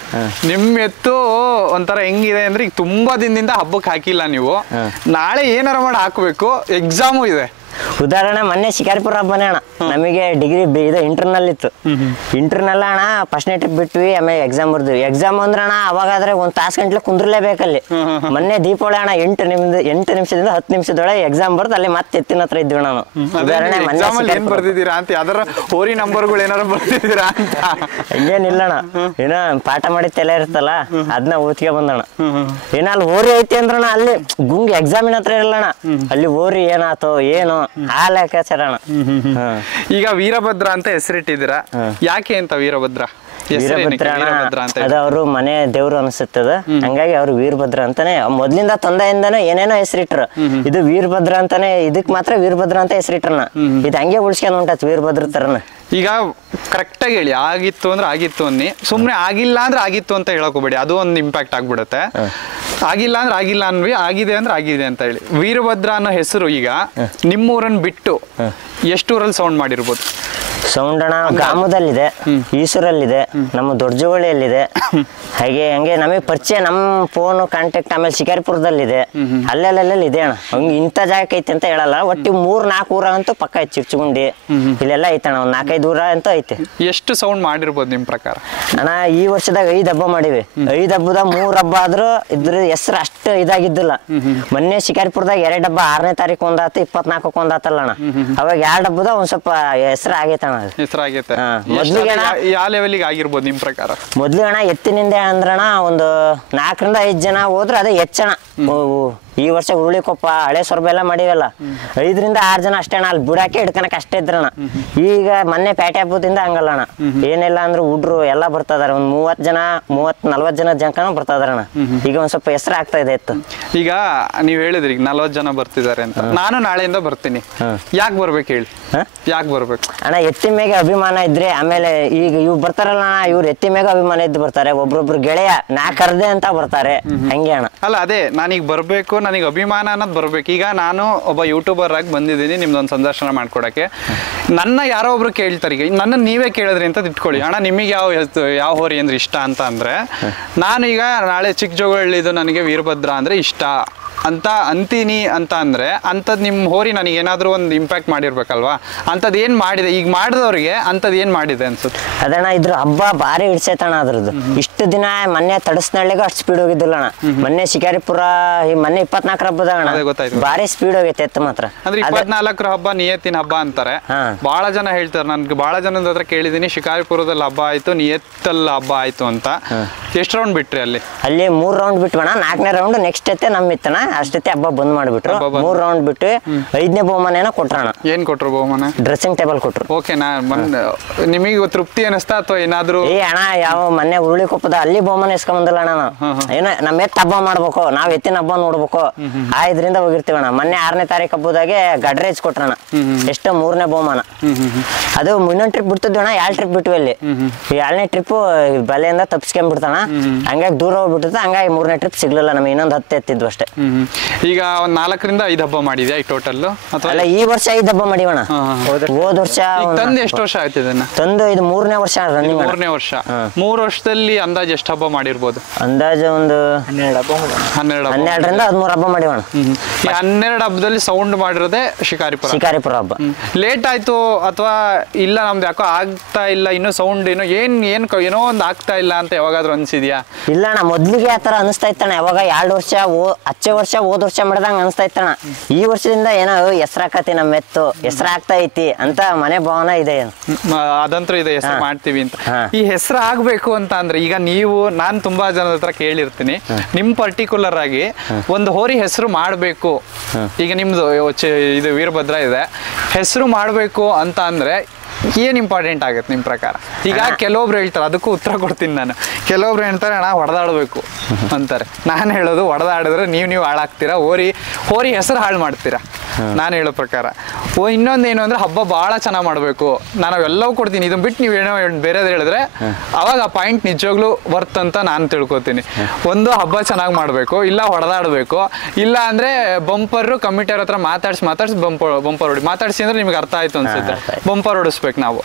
ನಿಮ್ ಎತ್ತು ಒಂಥರ ಹೆಂಗಿದೆ ಅಂದ್ರೆ ಈಗ ತುಂಬಾ ದಿನದಿಂದ ಹಬ್ಬಕ್ಕೆ ಹಾಕಿಲ್ಲ ನೀವು, ನಾಳೆ ಏನಾರ ಮಾಡಿ ಹಾಕ್ಬೇಕು, ಎಕ್ಸಾಮು ಇದೆ. ಉದಾಹರಣೆ ಮೊನ್ನೆ ಶಿಕಾರಿಪುರ ಹಬ್ಬನೇ ಅಣ್ಣ, ನಮಗೆ ಡಿಗ್ರಿ ಇದು ಇಂಟರ್ನಲ್ ಇತ್ತು. ಇಂಟರ್ನಲ್ ಅಣ್ಣ ಫಸ್ಟ್ನೇ ಟ್ರಿಪ್ ಬಿಟ್ವಿ, ಆಮೇಲೆ ಎಕ್ಸಾಮ್ ಬರ್ದ್ವಿ. ಎಕ್ಸಾಮ್ ಅಂದ್ರೆ ಅಣ್ಣ ಅವಾಗಾದ್ರೆ 1 ತಾಸು ಗಂಟ್ಲೆ ಕುಂದ್ರಲೇಬೇಕಲ್ಲಿ. ಮೊನ್ನೆ ದೀಪಾವಳಿ ಅಣ್ಣ 8 ನಿಮಿಷದಿಂದ 10 ನಿಮಿಷದೊಳಗೆ ಎಕ್ಸಾಮ್ ಬರ್ದು ಅಲ್ಲಿ ಮತ್ತೆ ಎತ್ತಿನ ಹತ್ರ ಇದ್ವಿ ನಾನು. ಉದಾಹರಣೆ ಏನ್ ಬರ್ದಿದ್ದೀರಾ ಅಂತ, ಯಾವ್ದಾರ ಹೋರಿ ನಂಬರ್ಗಳು ಏನಾರ ಬರ್ದಿದ್ದೀರಾ ಅಂತ? ಹಂಗೇನಿಲ್ಲ ಅಣ್ಣ, ಏನೋ ಪಾಠ ಮಾಡಿ ತಲೆ ಇರ್ತಲ್ಲ ಅದನ್ನ ಓದ್ಕೆ ಬಂದಣ. ಏನ ಅಲ್ಲಿ ಹೋರಿ ಐತಿ ಅಂದ್ರಣ ಅಲ್ಲಿ ಗುಂಗ್ ಎಕ್ಸಾಮಿನ ಹತ್ರ ಇರಲ್ಲಣ್ಣ, ಅಲ್ಲಿ ಹೋರಿ ಏನಾತೋ ಏನೋ ಆ ಲೆಕ್ಕಾಚಾರಣ. ಈಗ ವೀರಭದ್ರ ಅಂತ ಹೆಸರಿಟ್ಟಿದ್ದೀರಾ, ಯಾಕೆ ಅಂತ ವೀರಭದ್ರ? ಅದು ಅವರು ಮನೆ ದೇವ್ರು ಅನ್ಸುತ್ತದ, ಹಂಗಾಗಿ ಅವ್ರು ವೀರಭದ್ರ ಅಂತಾನೆ ಮೊದ್ಲಿಂದ ತಂದೆಯಿಂದಾನು ಏನೇನೋ ಹೆಸರಿಟ್ರು. ಇದು ವೀರಭದ್ರ ಅಂತಾನೆ, ಇದಕ್ ಮಾತ್ರ ವೀರಭದ್ರ ಅಂತ ಹೆಸರಿಟ್ರನ. ಇದು ಹಂಗೆ ಉಳ್ಸ್ಕೊಂಡ್ ಹೊಂಟತ್ ವೀರಭದ್ರ ತರನ. ಈಗ ಕರೆಕ್ಟಾಗಿ ಹೇಳಿ, ಆಗಿತ್ತು ಅಂದ್ರೆ ಆಗಿತ್ತು ಅನ್ನಿ, ಸುಮ್ಮನೆ ಆಗಿಲ್ಲ ಅಂದ್ರೆ ಆಗಿತ್ತು ಅಂತ ಹೇಳಕ್ ಹೋಗ್ಬೇಡಿ, ಅದು ಒಂದು ಇಂಪ್ಯಾಕ್ಟ್ ಆಗ್ಬಿಡುತ್ತೆ. ಆಗಿಲ್ಲ ಅಂದ್ರೆ ಆಗಿಲ್ಲ ಅನ್ವಿ, ಆಗಿದೆ ಅಂದ್ರೆ ಆಗಿದೆ ಅಂತ ಹೇಳಿ. ವೀರಭದ್ರ ಅನ್ನೋ ಹೆಸರು ಈಗ ನಿಮ್ಮೂರನ್ನ ಬಿಟ್ಟು ಎಷ್ಟು ಊರಲ್ಲಿ ಸೌಂಡ್ ಮಾಡಿರ್ಬೋದು? ಸೌಂಡ್ ಅಣ್ಣ ಗ್ರಾಮದಲ್ಲಿದೆ, ಈಸೂರಲ್ಲಿದೆ, ನಮ್ಮ ದೊಡ್ಡಜೋಳಿಯಲ್ಲಿದೆ, ಹಾಗೆ ಹಂಗೆ ನಮಗೆ ಪರಿಚಯ, ನಮ್ಮ ಫೋನ್ ಕಾಂಟ್ಯಾಕ್ಟ್ ಆಮೇಲೆ ಶಿಕಾರಿಪುರದಲ್ಲಿದೆ, ಅಲ್ಲೆಲ್ಲ ಇದೆ ಅಣ್ಣ. ಹಂಗೆ ಇಂಥ ಜಾಗಕ್ಕೆ ಐತೆ ಅಂತ ಹೇಳಲ್ಲ, ಒಟ್ಟು 3-4 ಊರ ಅಂತೂ ಪಕ್ಕ ಐತಿ. ಚಿರ್ಚುಗುಂಡಿ ಇಲ್ಲೆಲ್ಲ ಐತಣ್ಣ, ಒಂದು 4-5 ಊರ ಅಂತೂ ಐತೆ. ಎಷ್ಟು ಸೌಂಡ್ ಮಾಡಿರ್ಬೋದು ನಿಮ್ ಪ್ರಕಾರ? ಅಣ್ಣ ಈ ವರ್ಷದಾಗ 5 ಹಬ್ಬ ಮಾಡಿವಿ. 5 ಹಬ್ಬದಾಗ 3 ಹಬ್ಬ ಆದ್ರೂ ಇದ್ರ ಹೆಸರು ಅಷ್ಟು ಇದಾಗಿದ್ದಿಲ್ಲ. ಮೊನ್ನೆ ಶಿಕಾರಿಪುರದಾಗ 2 ಹಬ್ಬ 6ನೇ ತಾರೀಕು ಒಂದಾತು, 24ಕ್ಕೆ ಒಂದಾತಲ್ಲ ಅಣ್ಣ. ಅವಾಗ 2 ಹಬ್ಬದ ಒಂದ್ ಸ್ವಲ್ಪ ಹೆಸರು ಆಗೈತೆ ಅಣ್ಣ. ಹೆಸರಾಗೈತೆ. ಮೊದ್ಲಿಗೆ ಯಾವ ಲೆವೆಲ್ಗೆ ಆಗಿರ್ಬೋದು ನಿಮ್ ಪ್ರಕಾರ? ಮೊದ್ಲಿಗೆ ಅಣ್ಣ ಎತ್ತಿನಿಂದ ಅಂದ್ರಣ ಒಂದು 4-5 ಜನ ಹೋದ್ರೆ ಅದೇ ಹೆಚ್ಚಣ. ಈ ವರ್ಷ ಹುರುಳಿಕೊಪ್ಪ ಹಳೆ ಸೊರಬ ಎಲ್ಲ ಮಾಡಿವಲ್ಲ, 5-6 ಜನ ಅಷ್ಟೇ ಅಣ್ಣ. ಅಲ್ಲಿ ಬಿಡಾಕೆ ಹಿಡ್ಕನಕ್ ಅಷ್ಟೇ ಇದ್ರಣ. ಈಗ ಮೊನ್ನೆ ಪೇಟೆ ಹಬ್ಬದಿಂದ ಹಂಗಲ್ಲ ಅಣ್ಣ, ಏನಿಲ್ಲ ಅಂದ್ರೆ ಹುಡ್ರು ಎಲ್ಲ ಬರ್ತದಾರೆ, ಒಂದ್ 30-40 ಜನ ಜನಕನ ಬರ್ತದಾರಣ್ಣ. ಈಗ ಒಂದ್ ಸ್ವಲ್ಪ ಹೆಸರು ಆಗ್ತಾ ಇದೆ ಇತ್ತು. ಈಗ ನೀವ್ ಹೇಳಿದ್ರಿ 40 ಜನ ಬರ್ತಿದ್ದಾರೆ ಅಂತ, ನಾನು ನಾಳೆಯಿಂದ ಬರ್ತೀನಿ, ಯಾಕೆ ಬರ್ಬೇಕು ಹೇಳಿ? ಯಾಕೆ ಬರ್ಬೇಕು ಅಣ್ಣ? ಎತ್ತಿ ಮೇಲೆ ಅಭಿಮಾನ ಇದ್ರೆ, ಆಮೇಲೆ ಈಗ ಇವ್ ಬರ್ತಾರಲ್ಲ ಅಣ್ಣ, ಇವ್ರು ಎತ್ತಿ ಮೇಲೆ ಅಭಿಮಾನ ಇದ್ದು ಬರ್ತಾರೆ. ಒಬ್ರೊಬ್ರು ಗೆಳೆಯ ನಾ ಕರ್ದೆ ಅಂತ ಬರ್ತಾರೆ, ಹಂಗೆ ಅಣ್ಣ. ಅಲ್ಲ ಅದೇ ನಾನೀಗ ಬರ್ಬೇಕು, ನನಗೆ ಅಭಿಮಾನ ಅನ್ನೋದು ಬರ್ಬೇಕು. ಈಗ ನಾನು ಒಬ್ಬ ಯೂಟ್ಯೂಬರ್ ಆಗಿ ಬಂದಿದ್ದೀನಿ ನಿಮ್ದೊಂದು ಸಂದರ್ಶನ ಮಾಡ್ಕೊಡಕ್ಕೆ. ನನ್ನ ಯಾರೋ ಒಬ್ರು ಕೇಳ್ತಾರೆ, ಈಗ ನನ್ನ ನೀವೇ ಕೇಳಿದ್ರಿ ಅಂತ ಇಟ್ಕೊಳ್ಳಿ, ಅಣ್ಣ ನಿಮಗೆ ಯಾವ ಹೋರಿ ಅಂದ್ರೆ ಇಷ್ಟ ಅಂತ ಅಂದ್ರೆ, ನಾನು ಈಗ ನಾಳೆ ಚಿಕ್ಕಜೋಗಳ್ಳಿದು ನನಗೆ ವೀರಭದ್ರ ಅಂದ್ರೆ ಇಷ್ಟ ಅಂತ ಅಂತೀನಿ ಅಂತ ಅಂದ್ರೆ, ಅಂಥದ್ದು ನಿಮ್ಮ ಹೋರಿ ನನಗೆ ಏನಾದರೂ ಒಂದು ಇಂಪ್ಯಾಕ್ಟ್ ಮಾಡಿರ್ಬೇಕಲ್ವಾ? ಅಂಥದ್ದು ಏನು ಮಾಡಿದೆ ಈಗ ಮಾಡಿದವ್ರಿಗೆ? ಅಂಥದ್ದು ಏನು ಮಾಡಿದೆ ಅನ್ಸುತ್ತೆ? ಅದಣ್ಣ ಇದ್ರ ಹಬ್ಬ ಭಾರಿ ಹಿಡ್ಸೈತಣ್ಣ ಅದ್ರದ್ದು. ಇಷ್ಟು ದಿನ ಮೊನ್ನೆ ತಡಸ್ನಳ್ಳಿಗೆ ಅಷ್ಟು ಸ್ಪೀಡ್ ಹೋಗಿದ್ದಿಲ್ಲ ಅಣ್ಣ. ಮೊನ್ನೆ ಶಿಕಾರಿಪುರ ಈ ಮೊನ್ನೆ 24 ಹಬ್ಬದ ಅಣ್ಣ ಭಾರಿ ಸ್ಪೀಡ್ ಹೋಗೈತೆ ಎತ್ತು ಮಾತ್ರ. ಅಂದ್ರೆ 24 ಹಬ್ಬ ನಿಯತ್ತಿನ ಹಬ್ಬ ಅಂತಾರೆ. ಬಹಳ ಜನ ಹೇಳ್ತಾರೆ, ನನ್ಗೆ ಬಹಳ ಜನದ ಹತ್ರ ಕೇಳಿದೀನಿ, ಶಿಕಾರಿಪುರದಲ್ಲಿ ಹಬ್ಬ ಆಯ್ತು, ನಿಯತ್ತಲ್ಲಿ ಹಬ್ಬ ಆಯ್ತು ಅಂತ. ಎಷ್ಟು ರೌಂಡ್ ಬಿಟ್ರಿ ಅಲ್ಲಿ? 3 ರೌಂಡ್ ಬಿಟ್ವಣ್ಣ. 4ನೇ ರೌಂಡ್ ನೆಕ್ಸ್ಟ್ ಎತ್ತೆ ನಮ್ಮಿತ್ತಣ್ಣ, ಅಷ್ಟೇ ಹಬ್ಬ ಬಂದ್ ಮಾಡ್ಬಿಟ್ರು. 3 ರೌಂಡ್ ಬಿಟ್ಟು 5ನೇ ಬಹುಮಾನ ಏನೋ ಕೊಟ್ರಣ. ಏನ್ ಕೊಟ್ರು ಬಹುಮಾನ? ಡ್ರೆಸ್ಸಿಂಗ್ ಟೇಬಲ್ ಕೊಟ್ರು. ಓಕೆ, ನಿಮಗೆ ತೃಪ್ತಿ ಅನಿಸ್ತಾ ಅಥವಾ ಏನಾದ್ರು? ಅಣ್ಣ ಯಾವ ಮೊನ್ನೆ ಹುರುಳಿಕೊಪ್ಪದ ಅಲ್ಲಿ ಬಹುಮಾನ ಇಸ್ಕೊಂಡ್ ಬಂದಿಲ್ಲ ಅಣ್ಣ ನಾವು. ಏನೋ ನಮ್ಮ ಎತ್ತು ಹಬ್ಬ ಮಾಡ್ಬೇಕು, ನಾವ್ ಎತ್ತಿನ ಹಬ್ಬ ನೋಡ್ಬೇಕು, ಆ ಇದ್ರಿಂದ ಹೋಗಿರ್ತೀವಿ ಅಣ್ಣ. ಮೊನ್ನೆ 6ನೇ ತಾರೀಕು ಹಬ್ಬದಾಗೆ ಗಡ್ರೇಜ್ ಕೊಟ್ರಣ, ಎಷ್ಟು 3ನೇ ಬಹುಮಾನ. ಅದು ಇನ್ನೊಂದು ಟ್ರಿಪ್ ಬಿಡ್ತಿದ್ವಿ ಅಣ್ಣ, 2 ಟ್ರಿಪ್ ಬಿಟ್ವಿ ಅಲ್ಲಿ. 2ನೇ ಟ್ರಿಪ್ ಬಲೆಯಿಂದ ತಪ್ಪಿಸ್ಕೊಂಡ್ಬಿಡ್ತಾನ, ಹಂಗಾಗಿ ದೂರ ಹೋಗ್ಬಿಟ್ಟಿತ್ತು, ಹಂಗಾಗಿ 3ನೇ ಟ್ರಿಪ್ ಸಿಗ್ಲಿಲ್ಲ ನಮಗೆ. ಇನ್ನೊಂದು 10 ಎತ್ತಿದ್ವು ಅಷ್ಟೇ. ಈಗ ಒಂದ್ 4-5 ಹಬ್ಬ ಮಾಡಿದ್ಯಾ ಈ ಟೋಟಲ್? ಅಲ್ಲ ಈ ವರ್ಷ 5 ಹಬ್ಬ ಮಾಡಿವಣ್ಣ. ಹೋದ ವರ್ಷ ತಂದು ಎಷ್ಟು ವರ್ಷ ಆಯ್ತು ಇದನ್ನ ತಂದು? ಇದು 3ನೇ ವರ್ಷ ರನ್ನಿಂಗ್. 3ನೇ ವರ್ಷ. 3 ವರ್ಷದಲ್ಲಿ ಅಂದಾಜು ಎಷ್ಟು ಹಬ್ಬ ಮಾಡಿರ್ಬೋದು? ಅಂದಾಜು ಒಂದು 12ರಿಂದ 13 ಹಬ್ಬ ಮಾಡಿವಣ್ಣ. 12 ಹಬ್ಬದಲ್ಲಿ ಸೌಂಡ್ ಮಾಡಿರೋದೇ ಶಿಕಾರಿಪುರ ಹಬ್ಬ. ಲೇಟ್ ಆಯ್ತು ಅಥವಾ ಇಲ್ಲ ನಮ್ದು ಯಾಕೋ ಆಗ್ತಾ ಇಲ್ಲ, ಇನ್ನು ಸೌಂಡ್ ಏನೋ ಒಂದು ಆಗ್ತಾ ಇಲ್ಲ ಅಂತ ಯಾವಾಗಾದ್ರೂ ಅನ್ಸಿದ್ಯಾ? ಇಲ್ಲ ಅಣ್ಣ, ಮೊದ್ಲಿಗೆ ಆತರ ಅನಿಸ್ತಾ ಇತ್ತಣ್ಣ. ಯಾವಾಗ 2 ವರ್ಷ ಹಚ್ಚೆ ವರ್ಷ ಹೋದ ವರ್ಷ ಮಾಡಿದಂಗ ಅನ್ಸ್ತಾ ಇತ್ತಣ್ಣ. ಈ ವರ್ಷದಿಂದ ಏನೋ ಹೆಸ್ರಾಕತಿ ನಮ್ಮ ಎತ್ತು ಹೆಸ್ರಾಗ್ತಾ ಐತಿ ಅಂತ ಮನೆ ಭಾವನ ಇದೆ. ಅದಂತೂ ಇದೆ, ಹೆಸರು ಮಾಡ್ತೀವಿ ಅಂತ. ಈ ಹೆಸರು ಆಗ್ಬೇಕು ಅಂತ ಅಂದ್ರೆ ಈಗ ನೀವು, ನಾನು ತುಂಬಾ ಜನದ ಹತ್ರ ಕೇಳಿರ್ತೀನಿ, ನಿಮ್ ಪರ್ಟಿಕ್ಯುಲರ್ ಆಗಿ ಒಂದು ಹೋರಿ ಹೆಸರು ಮಾಡ್ಬೇಕು, ಈಗ ನಿಮ್ದು ಇದು ವೀರಭದ್ರ ಇದೆ, ಹೆಸರು ಮಾಡ್ಬೇಕು ಅಂತ ಅಂದ್ರೆ ಏನ್ ಇಂಪಾರ್ಟೆಂಟ್ ಆಗುತ್ತೆ ನಿಮ್ ಪ್ರಕಾರ? ಈಗ ಕೆಲವೊಬ್ರು ಹೇಳ್ತಾರೆ, ಅದಕ್ಕೂ ಉತ್ತರ ಕೊಡ್ತೀನಿ ನಾನು. ಕೆಲವೊಬ್ರು ಹೇಳ್ತಾರೆ ಅಣ್ಣ ಹೊಡೆದಾಡ್ಬೇಕು ಅಂತಾರೆ. ನಾನು ಹೇಳೋದು ಹೊಡೆದಾಡಿದ್ರೆ ನೀವು ಹಾಳಾಗ್ತೀರಾ, ಹೋರಿ ಹೆಸರು ಹಾಳು ಮಾಡ್ತೀರಾ ನಾನು ಹೇಳೋ ಪ್ರಕಾರ. ಇನ್ನೊಂದೇನು ಅಂದ್ರೆ ಹಬ್ಬ ಬಹಳ ಚೆನ್ನಾಗಿ ಮಾಡ್ಬೇಕು, ನಾನು ಅವೆಲ್ಲವೂ ಕೊಡ್ತೀನಿ, ಇದನ್ನ ಬಿಟ್ಟು ನೀವೇನೋ ಬೇರೆದು ಹೇಳಿದ್ರೆ ಅವಾಗ ಆ ಪಾಯಿಂಟ್ ನಿಜವಾಗ್ಲೂ ವರ್ತ್ ಅಂತ ನಾನು ತಿಳ್ಕೊತೀನಿ. ಒಂದು ಹಬ್ಬ ಚೆನ್ನಾಗಿ ಮಾಡ್ಬೇಕು, ಇಲ್ಲ ಹೊಡೆದಾಡ್ಬೇಕು, ಇಲ್ಲ ಅಂದ್ರೆ ಬಂಪರ್ ಕಮಿಟಿಯವ್ರ ಹತ್ರ ಮಾತಾಡ್ಸಿ ಬಂಪರ್ ಹೊಡಿ ಮಾತಾಡ್ಸಿ ಅಂದ್ರೆ ನಿಮ್ಗೆ ಅರ್ಥ ಆಯ್ತು ಅನ್ಸುತ್ತೆ, ಬಂಪರ್ ಹೊಡಿಸ್ಬೇಕು ನಾವು.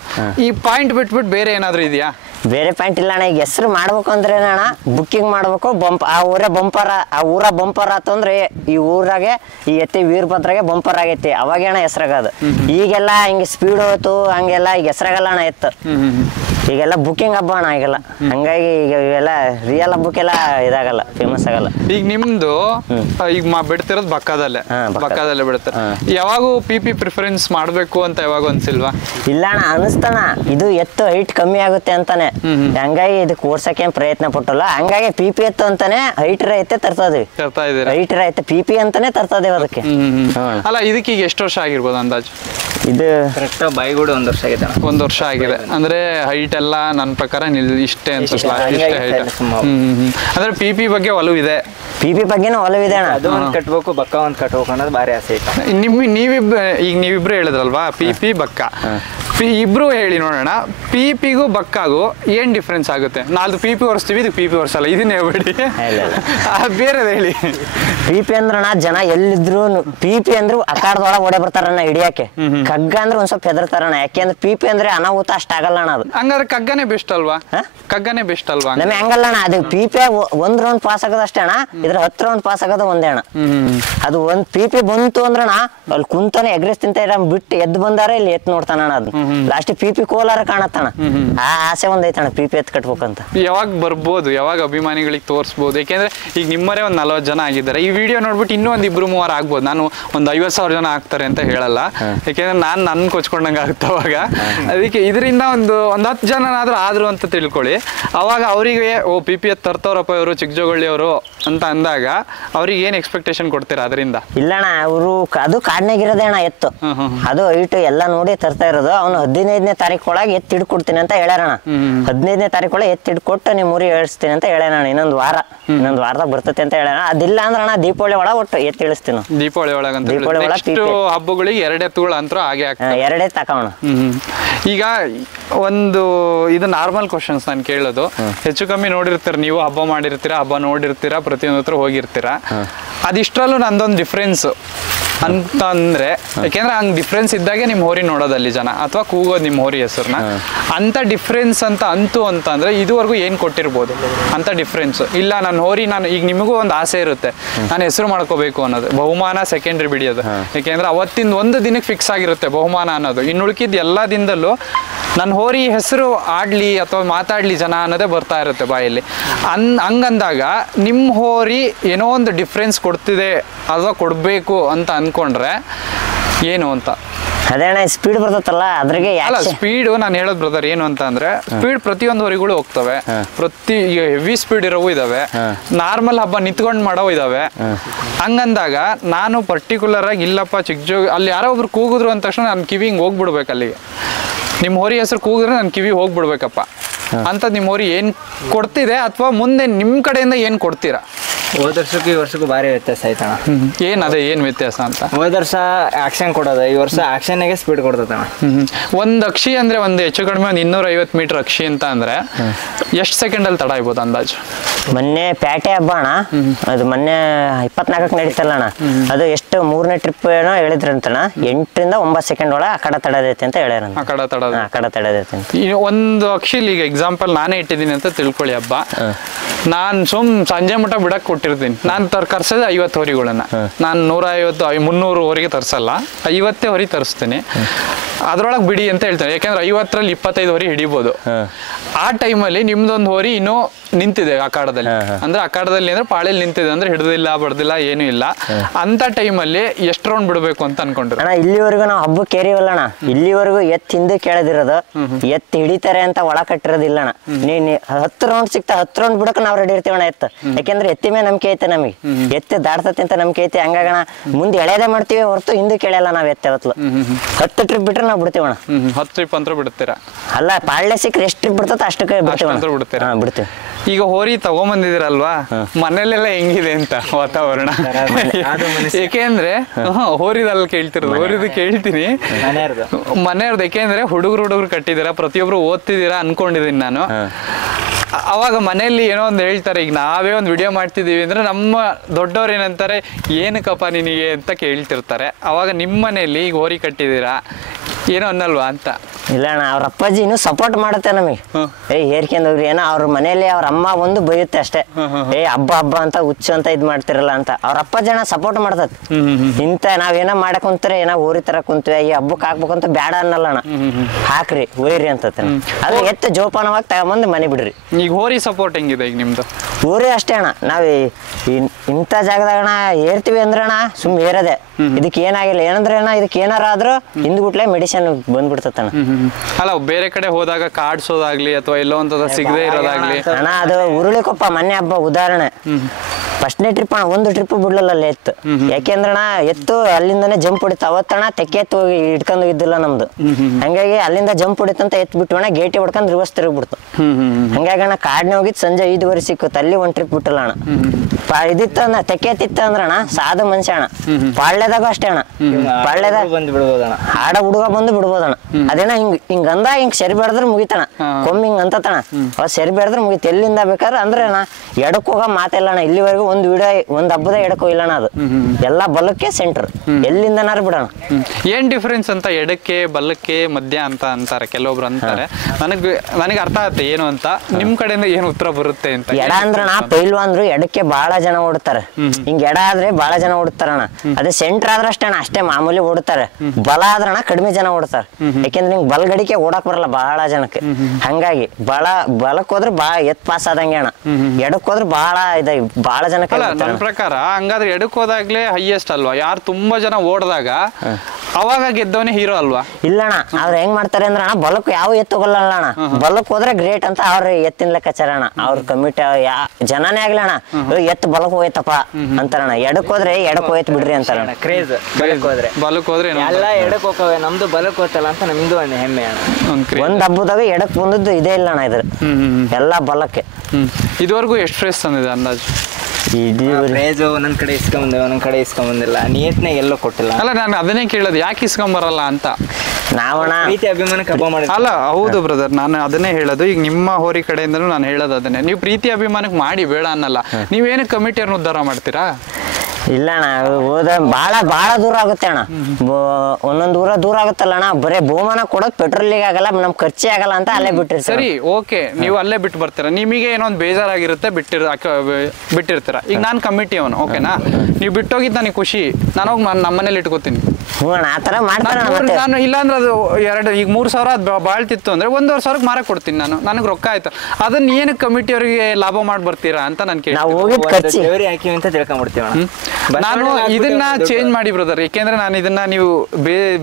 ಈ ಪಾಯಿಂಟ್ ಬಿಟ್ಬಿಟ್ಟು ಬೇರೆ ಏನಾದ್ರು ಇದೆಯಾ? ಬೇರೆ ಪಾಯಿಂಟ್ ಇಲ್ಲ ಅಣ್ಣ. ಈಗ ಹೆಸರು ಮಾಡ್ಬೇಕು ಅಂದ್ರೆ ಅಣ್ಣ ಬುಕ್ಕಿಂಗ್ ಮಾಡ್ಬೇಕು, ಆ ಊರ ಬಂಪರ್ ಆತಂದ್ರೆ ಈ ಊರಾಗೆ ಈ ಎತ್ತಿ ವೀರಭದ್ರಾಗೆ ಬಂಪರ್ ಆಗೈತಿ, ಅವಾಗ ಅಣ್ಣ ಹೆಸರಾಗದು. ಈಗೆಲ್ಲ ಹಿಂಗೆ ಸ್ಪೀಡ್ ಹೋಯ್ತು ಹಂಗೆಲ್ಲ ಈಗ ಹೆಸರಾಗಲ್ಲ ಅಣ್ಣ ಎತ್ತು. ಈಗೆಲ್ಲ ಬುಕ್ಕಿಂಗ್ ಹಬ್ಬ ಅಣ್ಣ ಈಗೆಲ್ಲ, ಹಂಗಾಗಿ ಈಗ ಇವೆಲ್ಲ ರಿಯಲ್ ಹಬ್ಬಕ್ಕೆಲ್ಲ ಇದಾಗಲ್ಲ, ಫೇಮಸ್ ಆಗಲ್ಲ. ಈಗ ನಿಮ್ದು ಈಗ ಬಿಡ್ತಿರೋದು ಬಕ್ಕದಲ್ಲೇ ಬಿಡ್ತಾರೆ. ಯಾವಾಗೂ ಪಿ ಪ್ರಿಫರೆನ್ಸ್ ಮಾಡ್ಬೇಕು ಅಂತ ಯಾವಾಗ ಅನ್ಸಿಲ್ವಾ? ಇಲ್ಲ ಅಣ್ಣ, ಅನಿಸ್ತಣ ಇದು ಎತ್ತು ಹೈಟ್ ಕಮ್ಮಿ ಆಗುತ್ತೆ ಅಂತಾನೆ, ಹಂಗಾಗಿ ಇದಕ್ಕೆ ಓಡ್ಸಕ್ಕೆ ಪ್ರಯತ್ನ ಪಟ್ಟಲ್ಲ. ಹಂಗಾಗಿ ಪಿ ಎತ್ತು ಅಂತಾನೆ ಹೈಟ್ ರೈತೆ ತರ್ತಾ ಇದೀವಿ, ಹೈಟ್ ರೈತೆ ಪಿ ಅಂತಾನೆ ತರ್ತಾ ಇದೀವಿ ಅದಕ್ಕೆ. ಅಲ್ಲ, ಇದಕ್ಕೆ ಈಗ ಎಷ್ಟು ವರ್ಷ ಆಗಿರ್ಬೋದು ಅಂದಾಜು? ಇದು ಕರೆಕ್ಟ್ ಬಾಯಿಗೂಡಿ 1 ವರ್ಷ ಆಗಿದೆ. 1 ವರ್ಷ ಆಗಿದೆ ಅಂದ್ರೆ ಹೈಟ್ ಎಲ್ಲ ನನ್ನ ಪ್ರಕಾರ ಇಷ್ಟೇ ಅನ್ಸುತ್ತೆ, ಇಷ್ಟೇ ಹೈಟ್. ಅಂದ್ರೆ ಪಿ ಬಗ್ಗೆ ಒಲವಿದೆ, ಪಿ ಬಗ್ಗೆನೂ ಒಲವಿದೆ ಅಣ್ಣ. ಅದು ಒಂದು ಕಟ್ಬೇಕು, ಬಕ್ಕ ಒಂದು ಕಟ್ಬೇಕು ಅನ್ನೋದು ಭಾರಿ ಆಸೆ ಐತೆ. ನೀವಿಬ್ರು ಹೇಳಿದ್ರಲ್ವಾ ಪಿ ಬಕ್ಕ, ಇಬ್ರು ಹೇಳಿ ನೋಡೋಣ, ಪಿಗೂ ಬಕ್ಕಾಗೂ ಏನ್ ಡಿಫ್ರೆನ್ಸ್ ಆಗುತ್ತೆ? ನಾಲ್ಕು ಪಿ ಹೊರಿಸ್ತೀವಿ, ಇದಕ್ಕೆ ಪಿ ಹೊರಿಸಲ್ಲ, ಇದನ್ನೇ ಹೇಳ್ಬೇಡಿ, ಬೇರೆ ಹೇಳಿ. ಪಿ ಅಂದ್ರಣ ಜನ ಎಲ್ಲಿದ್ರು ಪಿ ಅಂದ್ರೆ ಅಖಾಡದೊಳಗೆ ಓಡೇ ಬರ್ತಾರಣ್ಣ ಹಿಡಿಯಾಕೆ. ಕಗ್ಗ ಅಂದ್ರೆ ಒಂದ್ ಸ್ವಲ್ಪ ಹೆದರ್ತಾರಣ್ಣ, ಯಾಕೆಂದ್ರೆ ಪಿ ಅಂದ್ರೆ ಅನಾಹುತ ಅಷ್ಟ ಆಗಲ್ಲ ಅಣ್ಣ. ಅದು ಹಂಗಾದ್ರೆ ಕಗ್ಗನೇ ಬೆಸ್ಟ್ ಅಲ್ವಾ? ಕಗ್ಗನೇ ಬೆಸ್ಟ್ ಅಲ್ವಾ? ನಮಗೆ ಹಂಗಲ್ಲ ಅಣ್ಣ, ಅದು ಪಿ 1 ರೌಂಡ್ ಪಾಸ್ ಆಗೋದಷ್ಟೇ ಅಣ್ಣ, ಇದ್ರ 10 ರೌಂಡ್ ಪಾಸ್ ಆಗೋದು ಒಂದೇ ಅಣ್ಣ. ಅದು ಒಂದ್ ಪಿ ಬಂತು ಅಂದ್ರಣ ಅಲ್ಲಿ ಕುಂತಾನೆ ಎಗ್ರೆಸ್ ತಿಂತ ಬಿಟ್ಟು ಎದ್ದು ಬಂದಾರ ಇಲ್ಲಿ ಎತ್ ನೋಡ್ತಾನ ಅಣ್ಣ. ಅದು ಲಾಸ್ಟ್ ಪಿ ಕೋಲಾರ ಕಾಣತ್ತಣ. ಆ ಆಸೆ ಒಂದೈತಣ ಪಿ ಎತ್ ಕಟ್ಬೇಕಂತ. ಯಾವಾಗ ಬರ್ಬೋದು, ಯಾವಾಗ ಅಭಿಮಾನಿಗಳಿಗೆ ತೋರಿಸ್ಬೋದು? ಯಾಕೆಂದ್ರೆ ಈಗ ನಿಮ್ಮರೇ ಒಂದ್ 40 ಜನ ಆಗಿದ್ದಾರೆ, ಈ ವಿಡಿಯೋ ನೋಡ್ಬಿಟ್ಟು ಇನ್ನೂ ಒಂದ್ 2-3 ಆಗ್ಬೋದು. ನಾನು ಒಂದ್ 50,000 ಜನ ಆಗ್ತಾರೆ ಅಂತ ಹೇಳಲ್ಲ, ಯಾಕೆಂದ್ರೆ ನನ್ ಕೊಚ್ಕೊಂಡಂಗ ಆಗುತ್ತೆ ಅವಾಗ. ಅದಕ್ಕೆ ಇದರಿಂದ ಒಂದು 10 ಜನನಾದ್ರೂ ಆದ್ರು ಅಂತ ತಿಳ್ಕೊಳ್ಳಿ. ಅವಾಗ ಅವರಿಗೆ ಪಿ ಎತ್ ತರ್ತವ್ರಪ್ಪ ಇವರು ಚಿಕ್ಕಜೋಗಳ್ಳಿ ಅವರು ಅಂತ ಅಂದಾಗ ಅವ್ರಿಗೆ ಏನ್ ಎಕ್ಸ್ಪೆಕ್ಟೇಷನ್ ಕೊಡ್ತೀರಾ ಅದರಿಂದ? ಇಲ್ಲಣ್ಣ, ಅವರು ಅದು ಕಾಡ್ನಾಗಿರೋದೇ ಅಣ್ಣ ಎತ್ತು, ಅದು ಹೈಟ್ ಎಲ್ಲ ನೋಡಿ ತರ್ತಾ ಇರೋದು. ಅವನು 15ನೇ ತಾರೀಕೊಳಗೆ ಎತ್ತು ಹಿಡ್ಕೊಡ್ತೀನಿ ಅಂತ ಹೇಳ್ಯಾರಣ. 15ನೇ ತಾರೀಕೊಳಗೆ ಎತ್ತು ಹಿಡ್ಕೊಟ್ಟು ನಿಮ್ಮ ಊರಿಗೆ ಹೇಳ್ತೀನಿ ಅಂತ ಹೇಳ್ಯಾನ. ಇನ್ನೊಂದು ವಾರದಾಗ ಬರ್ತೈತೆ ಅಂತ ಹೇಳ್ಯಾನ. ಅದಿಲ್ಲ ಅಂದ್ರೆ ಅಣ್ಣ ದೀಪಾವಳಿ ಒಳಗೆ ಒಟ್ಟು ಎತ್ತು ಇಳಿಸ್ತೀನಿ. ದೀಪಾವಳಿ ಒಳಗೆ ಹಬ್ಬಗಳಿಗೆ 2 ಎತ್ತುಗಳ ಅಂತೂ ಹಾಗೆ ಆಗ್ತದೆ, 2 ಎತ್ತು ಹಾಕೋಣ. ಈಗ ಒಂದು ಇದು ನಾರ್ಮಲ್ ಕ್ವಶನ್ಸ್ ನಾನು ಕೇಳೋದು, ಹೆಚ್ಚು ಕಮ್ಮಿ ನೋಡಿರ್ತೀರ ನೀವು, ಹಬ್ಬ ಮಾಡಿರ್ತೀರಾ, ಹಬ್ಬ ನೋಡಿರ್ತೀರಾ, ಪ್ರತಿಯೊಂದು ಹತ್ರ ಹೋಗಿರ್ತೀರಾ. ಅದಿಷ್ಟರಲ್ಲೂ ನಂದೊಂದು ಡಿಫ್ರೆನ್ಸ್ ಅಂತ ಅಂದ್ರೆ, ಯಾಕೆಂದ್ರೆ ಹಂಗ್ ಡಿಫ್ರೆನ್ಸ್ ಇದ್ದಾಗೆ ನಿಮ್ ಹೋರಿ ನೋಡೋದಲ್ಲಿ ಜನ ಅಥವಾ ಕೂಗೋದು ನಿಮ್ ಹೋರಿ ಹೆಸರನ್ನ. ಅಂತ ಡಿಫ್ರೆನ್ಸ್ ಅಂತ ಅಂದ್ರೆ ಇದುವರೆಗೂ ಏನ್ ಕೊಟ್ಟಿರ್ಬೋದು ಅಂತ ಡಿಫ್ರೆನ್ಸ್? ಇಲ್ಲ ನನ್ನ ಹೋರಿ, ನಾನು ಈಗ ನಿಮಗೂ ಒಂದು ಆಸೆ ಇರುತ್ತೆ, ನಾನು ಹೆಸರು ಮಾಡ್ಕೋಬೇಕು ಅನ್ನೋದು. ಬಹುಮಾನ ಸೆಕೆಂಡ್ರಿ ಬಿಡಿ ಅದು, ಯಾಕೆಂದ್ರೆ ಅವತ್ತಿಂದ ಒಂದು ದಿನಕ್ಕೆ ಫಿಕ್ಸ್ ಆಗಿರುತ್ತೆ ಬಹುಮಾನ ಅನ್ನೋದು. ಇನ್ನು ಉಳ್ಕಿದ್ ಎಲ್ಲಾ ದಿನದಲ್ಲೂ ನನ್ನ ಹೋರಿ ಹೆಸರು ಆಡ್ಲಿ ಅಥವಾ ಮಾತಾಡ್ಲಿ ಜನ ಅನ್ನೋದೇ ಬರ್ತಾ ಇರುತ್ತೆ ಬಾಯಲ್ಲಿ. ಹಂಗಂದಾಗ ನಿಮ್ಮ ಹೋರಿ ಏನೋ ಒಂದು ಡಿಫ್ರೆನ್ಸ್ ಕೊಡ್ತಿದೆ ಅಥವಾ ಕೊಡ್ಬೇಕು ಅಂತ ಅನ್ಕೊಂಡ್ರೆ ಏನು ಅಂತ? ಅದೇ ಅಣ್ಣ ಸ್ಪೀಡ್ ಬರ್ತಲ್ಲ ಅದ್ರಾಗೆ. ಅಲ್ಲ, ಸ್ಪೀಡ್ ನಾನು ಹೇಳೋದು ಬ್ರದರ್ ಏನು ಅಂತ ಅಂದ್ರೆ, ಸ್ಪೀಡ್ ಪ್ರತಿಯೊಂದು ಹೊರಿಗಳು ಹೋಗ್ತವೆ. ಈಗ ಹೆವಿ ಸ್ಪೀಡ್ ಇರೋವು ಇದಾವೆ, ನಾರ್ಮಲ್ ಹಬ್ಬ ನಿಂತ್ಕೊಂಡು ಮಾಡವು ಇದಾವೆ. ಹಂಗಂದಾಗ ನಾನು ಪರ್ಟಿಕ್ಯುಲರ್ ಆಗಿ ಇಲ್ಲಪ್ಪ ಅಲ್ಲಿ ಯಾರೋ ಒಬ್ರು ಕೂಗಿದ್ರು ಅಂದ ತಕ್ಷಣ ನನ್ನ ಕಿವಿ ಹಿಂಗೆ ಹೋಗ್ಬಿಡ್ಬೇಕು ಅಲ್ಲಿಗೆ. ನಿಮ್ಮ ಹೋರಿ ಹೆಸರು ಕೂಗಿದ್ರೆ ನನ್ನ ಕಿವಿ ಹೋಗ್ಬಿಡ್ಬೇಕಪ್ಪ ಅಂತ ನಿಮ್ಮ ಹೋರಿ ಏನ್ ಕೊಡ್ತಿದೆ ಅಥವಾ ಮುಂದೆ ನಿಮ್ ಕಡೆಯಿಂದ ಏನ್ ಕೊಡ್ತೀರಾ? ಹೋದ ವರ್ಷಕ್ಕೂ ಈ ವರ್ಷಕ್ಕೂ ಭಾರಿ ವ್ಯತ್ಯಾಸ ಆಯ್ತಣ್ಣ. ಏನ್ ವ್ಯತ್ಯಾಸ ಅಂತ? ಹೋದ ವರ್ಷ ಆಕ್ಷನ್ ಕೊಡೋದು, ಈ ವರ್ಷ ಆಕ್ಷನ್ಗೆ ಸ್ಪೀಡ್ ಕೊಡ್ತೈತಣ್ಣ. ಒಂದ್ ಅಕ್ಷಿ ಅಂದ್ರೆ ಒಂದು ಹೆಚ್ಚು ಕಡಿಮೆ ಒಂದು 250 ಮೀಟರ್ ಅಕ್ಷಿ ಅಂತ ಅಂದ್ರೆ ಎಷ್ಟು ಸೆಕೆಂಡ್ ಅಲ್ಲಿ ತಡ ಆಗ್ಬೋದು ಅಂದಾಜು? ಮೊನ್ನೆ ಪ್ಯಾಟೆ ಹಬ್ಬ ಅಣ್ಣ, ಅದು ಮೊನ್ನೆ 24ಕ್ಕೆ ನಡೀತಲ್ಲ ಅಣ್ಣ, ಅದು ಎಷ್ಟು 3ನೇ ಟ್ರಿಪ್ ಏನೋ ಹೇಳಿದ್ರಂತಣ್ಣ, 8 ರಿಂದ 9 ಸೆಕೆಂಡ್ ಒಳಗೆ ಆ ಕಡೆ ತಡದೈತೆ ಅಂತ ಹೇಳ್ಯಾರ. ಆ ಕಡೆ ತಡದೈತೆ ಅಂತ. ಒಂದು ಅಕ್ಷಿಲಿ ಈಗ ಎಕ್ಸಾಂಪಲ್ ನಾನೇ ಇಟ್ಟಿದ್ದೀನಿ ಅಂತ ತಿಳ್ಕೊಳ್ಳಿ ಹಬ್ಬ, ನಾನ್ ಸಂಜೆ ಮಟ್ಟ ಬಿಡಕ್ ಕೊಟ್ಟಿರ್ತೀನಿ. ನಾನು ಕರ್ಸೋದು 50 ಹೋರಿಗಳನ್ನ, ನಾನು 150 300 ಹೋರಿಗೆ ತರ್ಸಲ್ಲ, 50 ಹೋರಿ ತರಿಸ್ತೀನಿ. ಅದ್ರೊಳಗೆ ಬಿಡಿ ಅಂತ ಹೇಳ್ತಾರೆ. ಯಾಕಂದ್ರೆ 50ರಲ್ಲಿ 25 ಹೋರಿ ಹಿಡಿಬೋದು. ಆ ಟೈಮಲ್ಲಿ ನಿಮ್ದೊಂದು ಹೋರಿ ಇನ್ನೂ ನಿಂತಿದೆ ಅಖಾಡದಲ್ಲಿ, ಅಂದ್ರೆ ಅಖಾಡದಲ್ಲಿ ಅಂದ್ರೆ ಪಾಳೆಯಲ್ಲಿ ನಿಂತಿದೆ, ಅಂದ್ರೆ ಹಿಡ್ದಿಲ್ಲ ಬಡ್ದಿಲ್ಲ ಏನೂ ಇಲ್ಲ. ಅಂತ ಟೈಮಲ್ಲಿ ಎಷ್ಟು ರೌಂಡ್ ಬಿಡಬೇಕು ಅಂತ ಅನ್ಕೊಂಡ್ರು? ಅಣ್ಣ ಇಲ್ಲಿವರೆಗೂ ನಾವು ಹಬ್ಬಕ್ಕೆ ಕೇರಿವಲ್ಲ ಅಣ್ಣ, ಇಲ್ಲಿವರೆಗೂ ಎತ್ತು ಹಿಂದೆ ಕೇಳದಿರೋದು, ಎತ್ತು ಹಿಡಿತಾರೆ ಅಂತ ಒಳ ಕಟ್ಟಿರೋದಿಲ್ಲ ಅಣ್ಣ. ನೀ 10 ರೌಂಡ್ ಸಿಗ್ತಾ 10 ರೌಂಡ್ ಬಿಡಕ್ಕೆ ನಾವು ರೆಡಿ ಇರ್ತೀವಣ್ಣ. ಎತ್ತು ಯಾಕೆಂದ್ರೆ ಎತ್ತಿ ಮೇಲೆ ನಂಬಿಕೆ ಐತೆ ನಮಗೆ, ಎತ್ತು ದಾಡ್ತತಿ ಅಂತ ನಂಬಿಕೆ ಐತೆ. ಹಂಗಾಗಣ ಮುಂದೆ ಎಳೆದೇ ಮಾಡ್ತೀವಿ ಹೊರತು ಹಿಂದೆ ಕೇಳಲ್ಲ ನಾವು ಎತ್ತೆ ಹೊತ್ಲು. 10 ಟ್ರಿಪ್ ಬಿಟ್ರೆ ನಾವು ಬಿಡ್ತೀವಣ್ಣ. 10 ಟ್ರಿಪ್ ಅಂತ ಬಿಡ್ತೀರಾ? ಅಲ್ಲ ಪಾಳ್ಯ ಸಿಕ್ಕರೆ ಎಷ್ಟು ಟ್ರಿಪ್ ಬಿಡ್ತದ ಅಷ್ಟಕ್ಕೆ ಬಿಡ್ತೀರಾ? ಬಿಡ್ತೀವಿ. ಈಗ ಹೋರಿ ತಗೊಂಬಂದಿದಿರಲ್ವಾ, ಮನೇಲೆಲ್ಲ ಹೆಂಗಿದೆ ಅಂತ ವಾತಾವರಣ? ಏಕೆಂದ್ರೆ ಹೋರಿದಲ್ಲ ಕೇಳ್ತಿರೋದು, ಹೋರಿದು ಕೇಳ್ತೀನಿ ಮನೆಯವ್ರದ್ದು. ಏಕೆಂದ್ರೆ ಹುಡುಗರು ಕಟ್ಟಿದ್ದೀರಾ, ಪ್ರತಿಯೊಬ್ರು ಓದ್ತಿದ್ದೀರಾ ಅನ್ಕೊಂಡಿದ್ದೀನಿ ನಾನು. ಅವಾಗ ಮನೆಯಲ್ಲಿ ಏನೋ ಒಂದು ಹೇಳ್ತಾರೆ. ಈಗ ನಾವೇ ಒಂದು ವಿಡಿಯೋ ಮಾಡ್ತಿದ್ದೀವಿ ಅಂದ್ರೆ ನಮ್ಮ ದೊಡ್ಡವ್ರು ಏನಂತಾರೆ, ಏನಕ್ಕಪ್ಪ ನಿನಗೆ ಅಂತ ಕೇಳ್ತಿರ್ತಾರೆ. ಅವಾಗ ನಿಮ್ಮ ಮನೆಯಲ್ಲಿ ಈಗ ಹೋರಿ ಕಟ್ಟಿದ್ದೀರಾ ಏನೋ ಅನ್ನಲ್ವಾ ಅಂತ? ಇಲ್ಲ ಅಣ್ಣ, ಅವ್ರ ಅಪ್ಪಾಜಿ ಇನ್ನೂ ಸಪೋರ್ಟ್ ಮಾಡುತ್ತೆ ನಮಗೆ. ಹೇರ್ಕೊಂಡ್ ಹೋಗ್ರಿ ಏನೋ ಅವ್ರ ಮನೆಯಲ್ಲಿ ಅವ್ರ ಅಮ್ಮ ಒಂದು ಬೈಯುತ್ತೆ ಅಷ್ಟೇ. ಹಬ್ಬ ಅಂತ ಹುಚ್ಚು ಅಂತ ಇದ್ ಮಾಡ್ತಿರಲ್ಲ ಅಂತ. ಅವ್ರ ಅಪ್ಪಾಜಿ ಅಣ್ಣ ಸಪೋರ್ಟ್ ಮಾಡ್ತತ್. ಇಂತ ನಾವೇನೋ ಮಾಡಕ್ ಕುಂತಾರೆ, ಏನೋ ಹೋರಿ ತರ ಕುಂತೀವಿ, ಈ ಹಬ್ಬಕ್ಕೆ ಹಾಕ್ಬೇಕಂತ ಬೇಡ ಅನ್ನಲ್ಲ ಅಣ್ಣ. ಹಾಕ್ರಿ ಒಯ್ರಿ ಅಂತ ಅದ್ರ ಎತ್ತು ಜೋಪಾನವಾಗಿ ತಗೊಂಬಂದು ಮನೆ ಬಿಡ್ರಿ. ಈಗ ಹೋರಿ ಸಪೋರ್ಟ್ ಹೆಂಗಿದೆ ಈಗ ನಿಮ್ದು? ಊರೇ ಅಷ್ಟೇ ಅಣ್ಣ, ನಾವ್ ಇಂಥ ಜಾಗದಾಗ ಅಣ್ಣ ಏರ್ತೀವಿ ಅಂದ್ರೆ ಅಣ್ಣ ಸುಮ್ ಏರದೆ. ಇದಕ್ಕೆ ಏನಾಗಿಲ್ಲ ಏನಂದ್ರೆ ಅಣ್ಣ, ಇದಕ್ಕೆ ಏನಾರ ಆದ್ರೂ ಹಿಂದ್ಗುಟ್ಲೆ ಮೆಡಿಸಿನ್ ಬಂದ್ಬಿಡ್ತಣ್ಣ. ಅಲ್ಲ ಬೇರೆ ಕಡೆ ಹೋದಾಗ ಕಾಡ್ಸೋದಾಗ್ಲಿ ಅಥವಾ ಎಲ್ಲೋ ಒಂದ್ ಸಿಗದೆ ಇರೋದಾಗ್ಲಿ ಅಣ್ಣ, ಅದು ಉರುಳಿಕೊಪ್ಪ ಮೊನ್ನೆ ಹಬ್ಬ ಉದಾಹರಣೆ. ಫಸ್ಟ್ನೇ ಟ್ರಿಪ್ ಅಣ್ಣ, ಒಂದು ಟ್ರಿಪ್ ಬಿಡ್ಲಲ್ಲ ಅಲ್ಲಿ ಎತ್ತು. ಯಾಕೆಂದ್ರಣ್ಣ ಎತ್ತು ಅಲ್ಲಿಂದಾನೆ ಜಂಪ್ ಹೊಡಿತು. ಅವತ್ತಣ್ಣ ತೆಕ್ಕೆ ಎತ್ತು ಹೋಗಿ ಇಟ್ಕೊಂಡು ಇದ್ದಿಲ್ಲ ನಮ್ದು. ಹಂಗಾಗಿ ಅಲ್ಲಿಂದ ಜಂಪ್ ಹೊಡಿತಂತ ಎತ್ತು ಬಿಟ್ಟು ಅಣ್ಣ ಗೇಟಿ ಹೊಡ್ಕೊಂಡು ರಿವರ್ಸ್ ತಿರುಗ್ಬಿಡ್ತು. ಹಂಗಾಗಿ ಅಣ್ಣ ಕಾಡ್ನೆ ಹೋಗಿದ್ ಸಂಜೆ 5 ಸಿಕ್ಕುತ್ತೆ. ಅಲ್ಲಿ ಒಂದ್ ಟ್ರಿಪ್ ಬಿಟ್ಟಲ್ಲ ಅಣ್ಣ. ಇದಿತ್ತ ಅಂದ್ರ ತೆಕ್ಕೆ ಎತ್ತಿತ್ತ ಅಂದ್ರಣ್ಣ ಸಾಧು ಮನುಷ್ಯ ಅಣ್ಣ. ಪಾಳ್ಯದಾಗ ಅಷ್ಟೇ ಅಣ್ಣ, ಪಾಳ್ಯದಾಗ ಬಂದು ಬಿಡ್ಬೋದಣ್ಣ, ಆಡ ಹುಡುಗ ಬಂದು ಬಿಡ್ಬೋದಣ್ಣ. ಅದೇನ ಹಿಂಗ್ ಅಂದ ಹಿಂಗ್ ಸೆರಿ ಬೆಳೆದ್ರೆ ಮುಗಿತಣ, ಕೊಮ್ಮಿ ಹಿಂಗ್ ಅಂತತಣ, ಸೆರಿ ಬೆಳೆದ್ರೆ ಮುಗಿತ. ಎಲ್ಲಿಂದ ಬೇಕಾದ್ರೆ ಅಂದ್ರೆ ಅಣ್ಣ ಎಡಕ್ ಹೋಗ ಮಾತಿಲ್ಲ ಅಣ್ಣ. ಇಲ್ಲಿವರೆಗೂ ಒಂದ್ ಹಬ್ಬದ ಎಡಕ್ಕೋ ಇಲ್ಲಣ್ಣ. ಅದು ಎಲ್ಲಾ ಬಲಕ್ಕೆ ಸೆಂಟರ್, ಎಲ್ಲಿಂದನಾರು ಬಿಡೋಣ. ಏನ್ ಡಿಫ್ರೆನ್ಸ್ ಅಂತ ಎಡಕ್ಕೆ ಬಲಕ್ಕೆ ಮಧ್ಯ ಅಂತ ಅಂತಾರೆ ಕೆಲವೊಬ್ರು ಅಂತಾರೆ. ನನಗೆ ಅರ್ಥ ಆಗುತ್ತೆ ಏನು ಅಂತ. ನಿಮ್ ಕಡೆಯಿಂದ ಏನು ಉತ್ತರ ಬರುತ್ತೆ ಅಂತ? ಎಡ ಅಂದ್ರಣ್ಣ ಪೈಲ್ವಾ ಅಂದ್ರು ಎಡಕ್ಕೆ ಬಹಳ ಜನ ಓಡ್ತಾರೆ. ಹಿಂಗ್ ಎಡ ಆದ್ರೆ ಬಹಳ ಜನ ಓಡ್ತಾರಣ್ಣ. ಅದೇ ಸೆಂಟರ್ ಆದ್ರೆ ಅಷ್ಟೇ ಅಣ್ಣ, ಅಷ್ಟೇ ಮಾಮೂಲಿ ಓಡ್ತಾರೆ. ಬಲ ಆದ್ರಣ್ಣ ಕಡಿಮೆ ಜನ ಓಡ್ತಾರೆ. ಯಾಕೆಂದ್ರೆ ನಿಂಗೆ ಬಲಗಡಿಕೆ ಓಡಕ್ ಬರಲ್ಲ ಬಹಳ ಜನಕ್ಕೆ. ಹಂಗಾಗಿ ಬಲಕ್ ಹೋದ್ರೆ ಎತ್ ಪಾಸ್ ಆದಂಗೆ ಅಣ್ಣ. ಎಡಕ್ ಹೋದ್ರೆ ಬಹಳ ಜನಕ್ಕೆ. ನನ್ನ ಪ್ರಕಾರ ಹಂಗಾದ್ರೆ ಎಡಕ್ ಹೋದಾಗ್ಲೇ ಹೈಯೆಸ್ಟ್ ಅಲ್ವಾ? ಯಾರು ತುಂಬಾ ಜನ ಓಡ್ದಾಗ ಅವಾಗ ಗೆದ್ದವನೇ ಹೀರೋ ಅಲ್ವಾ? ಇಲ್ಲಣ್ಣ, ಅವ್ರ ಹೆಂಗ್ ಮಾಡ್ತಾರೆ ಅಂದ್ರೆ ಅಣ್ಣ ಬಲಕ್ ಯಾವ ಎತ್ತು ಹೋಗಲ್ಲ ಅಣ್ಣ. ಬಲಕ್ ಹೋದ್ರೆ ಗ್ರೇಟ್ ಅಂತ ಅವ್ರ ಎತ್ತಿನ ಲೆಕ್ಕಾಚಾರ ಅಣ್ಣ. ಅವ್ರ ಕಮಿಟಿ ಜನನೇ ಆಗ್ಲಿ ಅಣ್ಣ, ಎತ್ತು ಬಲಕ್ ಹೋಯ್ತಪ್ಪ ಅಂತಾರಣ್ಣ. ಎಡಕ್ ಹೋದ್ರೆ ಎಡಕ್ ಹೋಯ್ತು ಬಿಡ್ರಿ ಅಂತಾರಣ್ಣ. ಕ್ರೇಜ್ ಬಲಕ್ ಹೋದ್ರೆ ಎಲ್ಲ ಎಡಕ್ ಹೋಗವೆ, ನಮ್ದು ಬಲಕ್ ಹೋಯ್ತಲ್ಲ ಅಂತ ನಮ್ದು ಒಂದು ಹೆಮ್ಮೆ ಅಣ್ಣ. ಒಂದ್ ಹಬ್ಬದಾಗ ಎಡಕ್ ಬಂದದ್ದು ಇದೇ ಇಲ್ಲ ಅಣ್ಣ. ಇದ್ರ ಎಲ್ಲಾ ಬಲಕ್ಕೆ. ಇದುವರೆಗೂ ಎಷ್ಟು ಫ್ರೇಸ್ ತಂದಿದೆ ಅಂದಾಜು? ಕ್ರೇಜ್ ಒಂದೊಂದ್ ಕಡೆ ಇಸ್ಕೊಂಬಂದೆ, ಒಂದೊಂದ್ ಕಡೆ ಇಸ್ಕೊಂಬಂದಿಲ್ಲ. ನಿಯತ್ನಾಗ ಎಲ್ಲೋ ಕೊಟ್ಟಿಲ್ಲ. ಅಲ್ಲ ನಾನು ಅದನ್ನೇ ಕೇಳೋದು, ಯಾಕೆ ಇಸ್ಕೊಂಬರಲ್ಲ ಅಂತ. ನಾವಣ್ಣ ಪ್ರೀತಿ ಅಭಿಮಾನಕ್ಕೆ ಹಬ್ಬ ಮಾಡಿ. ಅಲ್ಲ ಹೌದು ಬ್ರದರ್, ನಾನು ಅದನ್ನೇ ಹೇಳೋದು. ಈಗ ನಿಮ್ಮ ಹೋರಿ ಕಡೆಯಿಂದನೂ ನಾನು ಹೇಳೋದು ಅದನ್ನೇ. ನೀವು ಪ್ರೀತಿ ಅಭಿಮಾನಕ್ಕೆ ಮಾಡಿ ಬೇಡ ಅನ್ನಲ್ಲ. ನೀವೇನು ಕಮಿಟಿಯವ್ರನ್ನ ಉದ್ಧಾರ ಮಾಡ್ತೀರಾ? ಇಲ್ಲ ಅಣ್ಣ, ಹೋದ ಬಹಳ ದೂರ ಆಗುತ್ತೆ ಅಣ್ಣ. ಒಂದೊಂದ್ ದೂರ ಆಗುತ್ತಲ್ಲ ಅಣ್ಣ. ಬರೇ ಬಹುಮಾನ ಕೊಡೋದು ಪೆಟ್ರೋಲಿಗೆ ಆಗಲ್ಲ, ನಮ್ ಖರ್ಚೇ ಆಗಲ್ಲ ಅಂತ ಅಲ್ಲೇ ಬಿಟ್ಟಿರ್ತೀರ. ಸರಿ ಓಕೆ, ನೀವು ಅಲ್ಲೇ ಬಿಟ್ಟು ಬರ್ತೀರಾ. ನಿಮಗೆ ಏನೋ ಒಂದು ಬೇಜಾರಾಗಿರುತ್ತೆ, ಬಿಟ್ಟಿರ್ತೀರಾ. ಈಗ ನಾನು ಕಮಿಟಿ ಅವನು, ಓಕೆನಾ? ನೀವು ಬಿಟ್ಟೋಗಿದ್ದು ನನಗೆ ಖುಷಿ, ನಾನು ಹೋಗಿ ನಮ್ಮ ಮನೇಲಿ ಇಟ್ಕೋತೀನಿ. ಹ್ಞೂ ಅಣ್ಣ, ಆ ಥರ ಮಾಡ್ತಾರೆ. ನಾನು ಇಲ್ಲಾಂದ್ರೆ ಅದು ಈಗ 3,000 ಅದು ಬಾಳ್ತಿತ್ತು ಅಂದ್ರೆ 1,500 ಮಾರಕ್ ಕೊಡ್ತೀನಿ ನಾನು. ನನಗೆ ರೊಕ್ಕ ಆಯ್ತು. ಅದನ್ನ ಏನಕ್ಕೆ ಕಮಿಟಿಯವರಿಗೆ ಲಾಭ ಮಾಡಿ ಬರ್ತೀರಾ ಅಂತ ನಾನು ಕೇಳಿ. ನಾವು ಹೋಗಿದ್ ಖರ್ಚಿ ಹಾಕಿವಿ ಅಂತ ತಿಳ್ಕೊಂಡ್ಬಿಡ್ತೀವಿ. ನಾನು ಇದನ್ನ ಚೇಂಜ್ ಮಾಡಿ ಬ್ರದರ್, ಯಾಕೆಂದ್ರೆ ನಾನು ಇದನ್ನ ನೀವು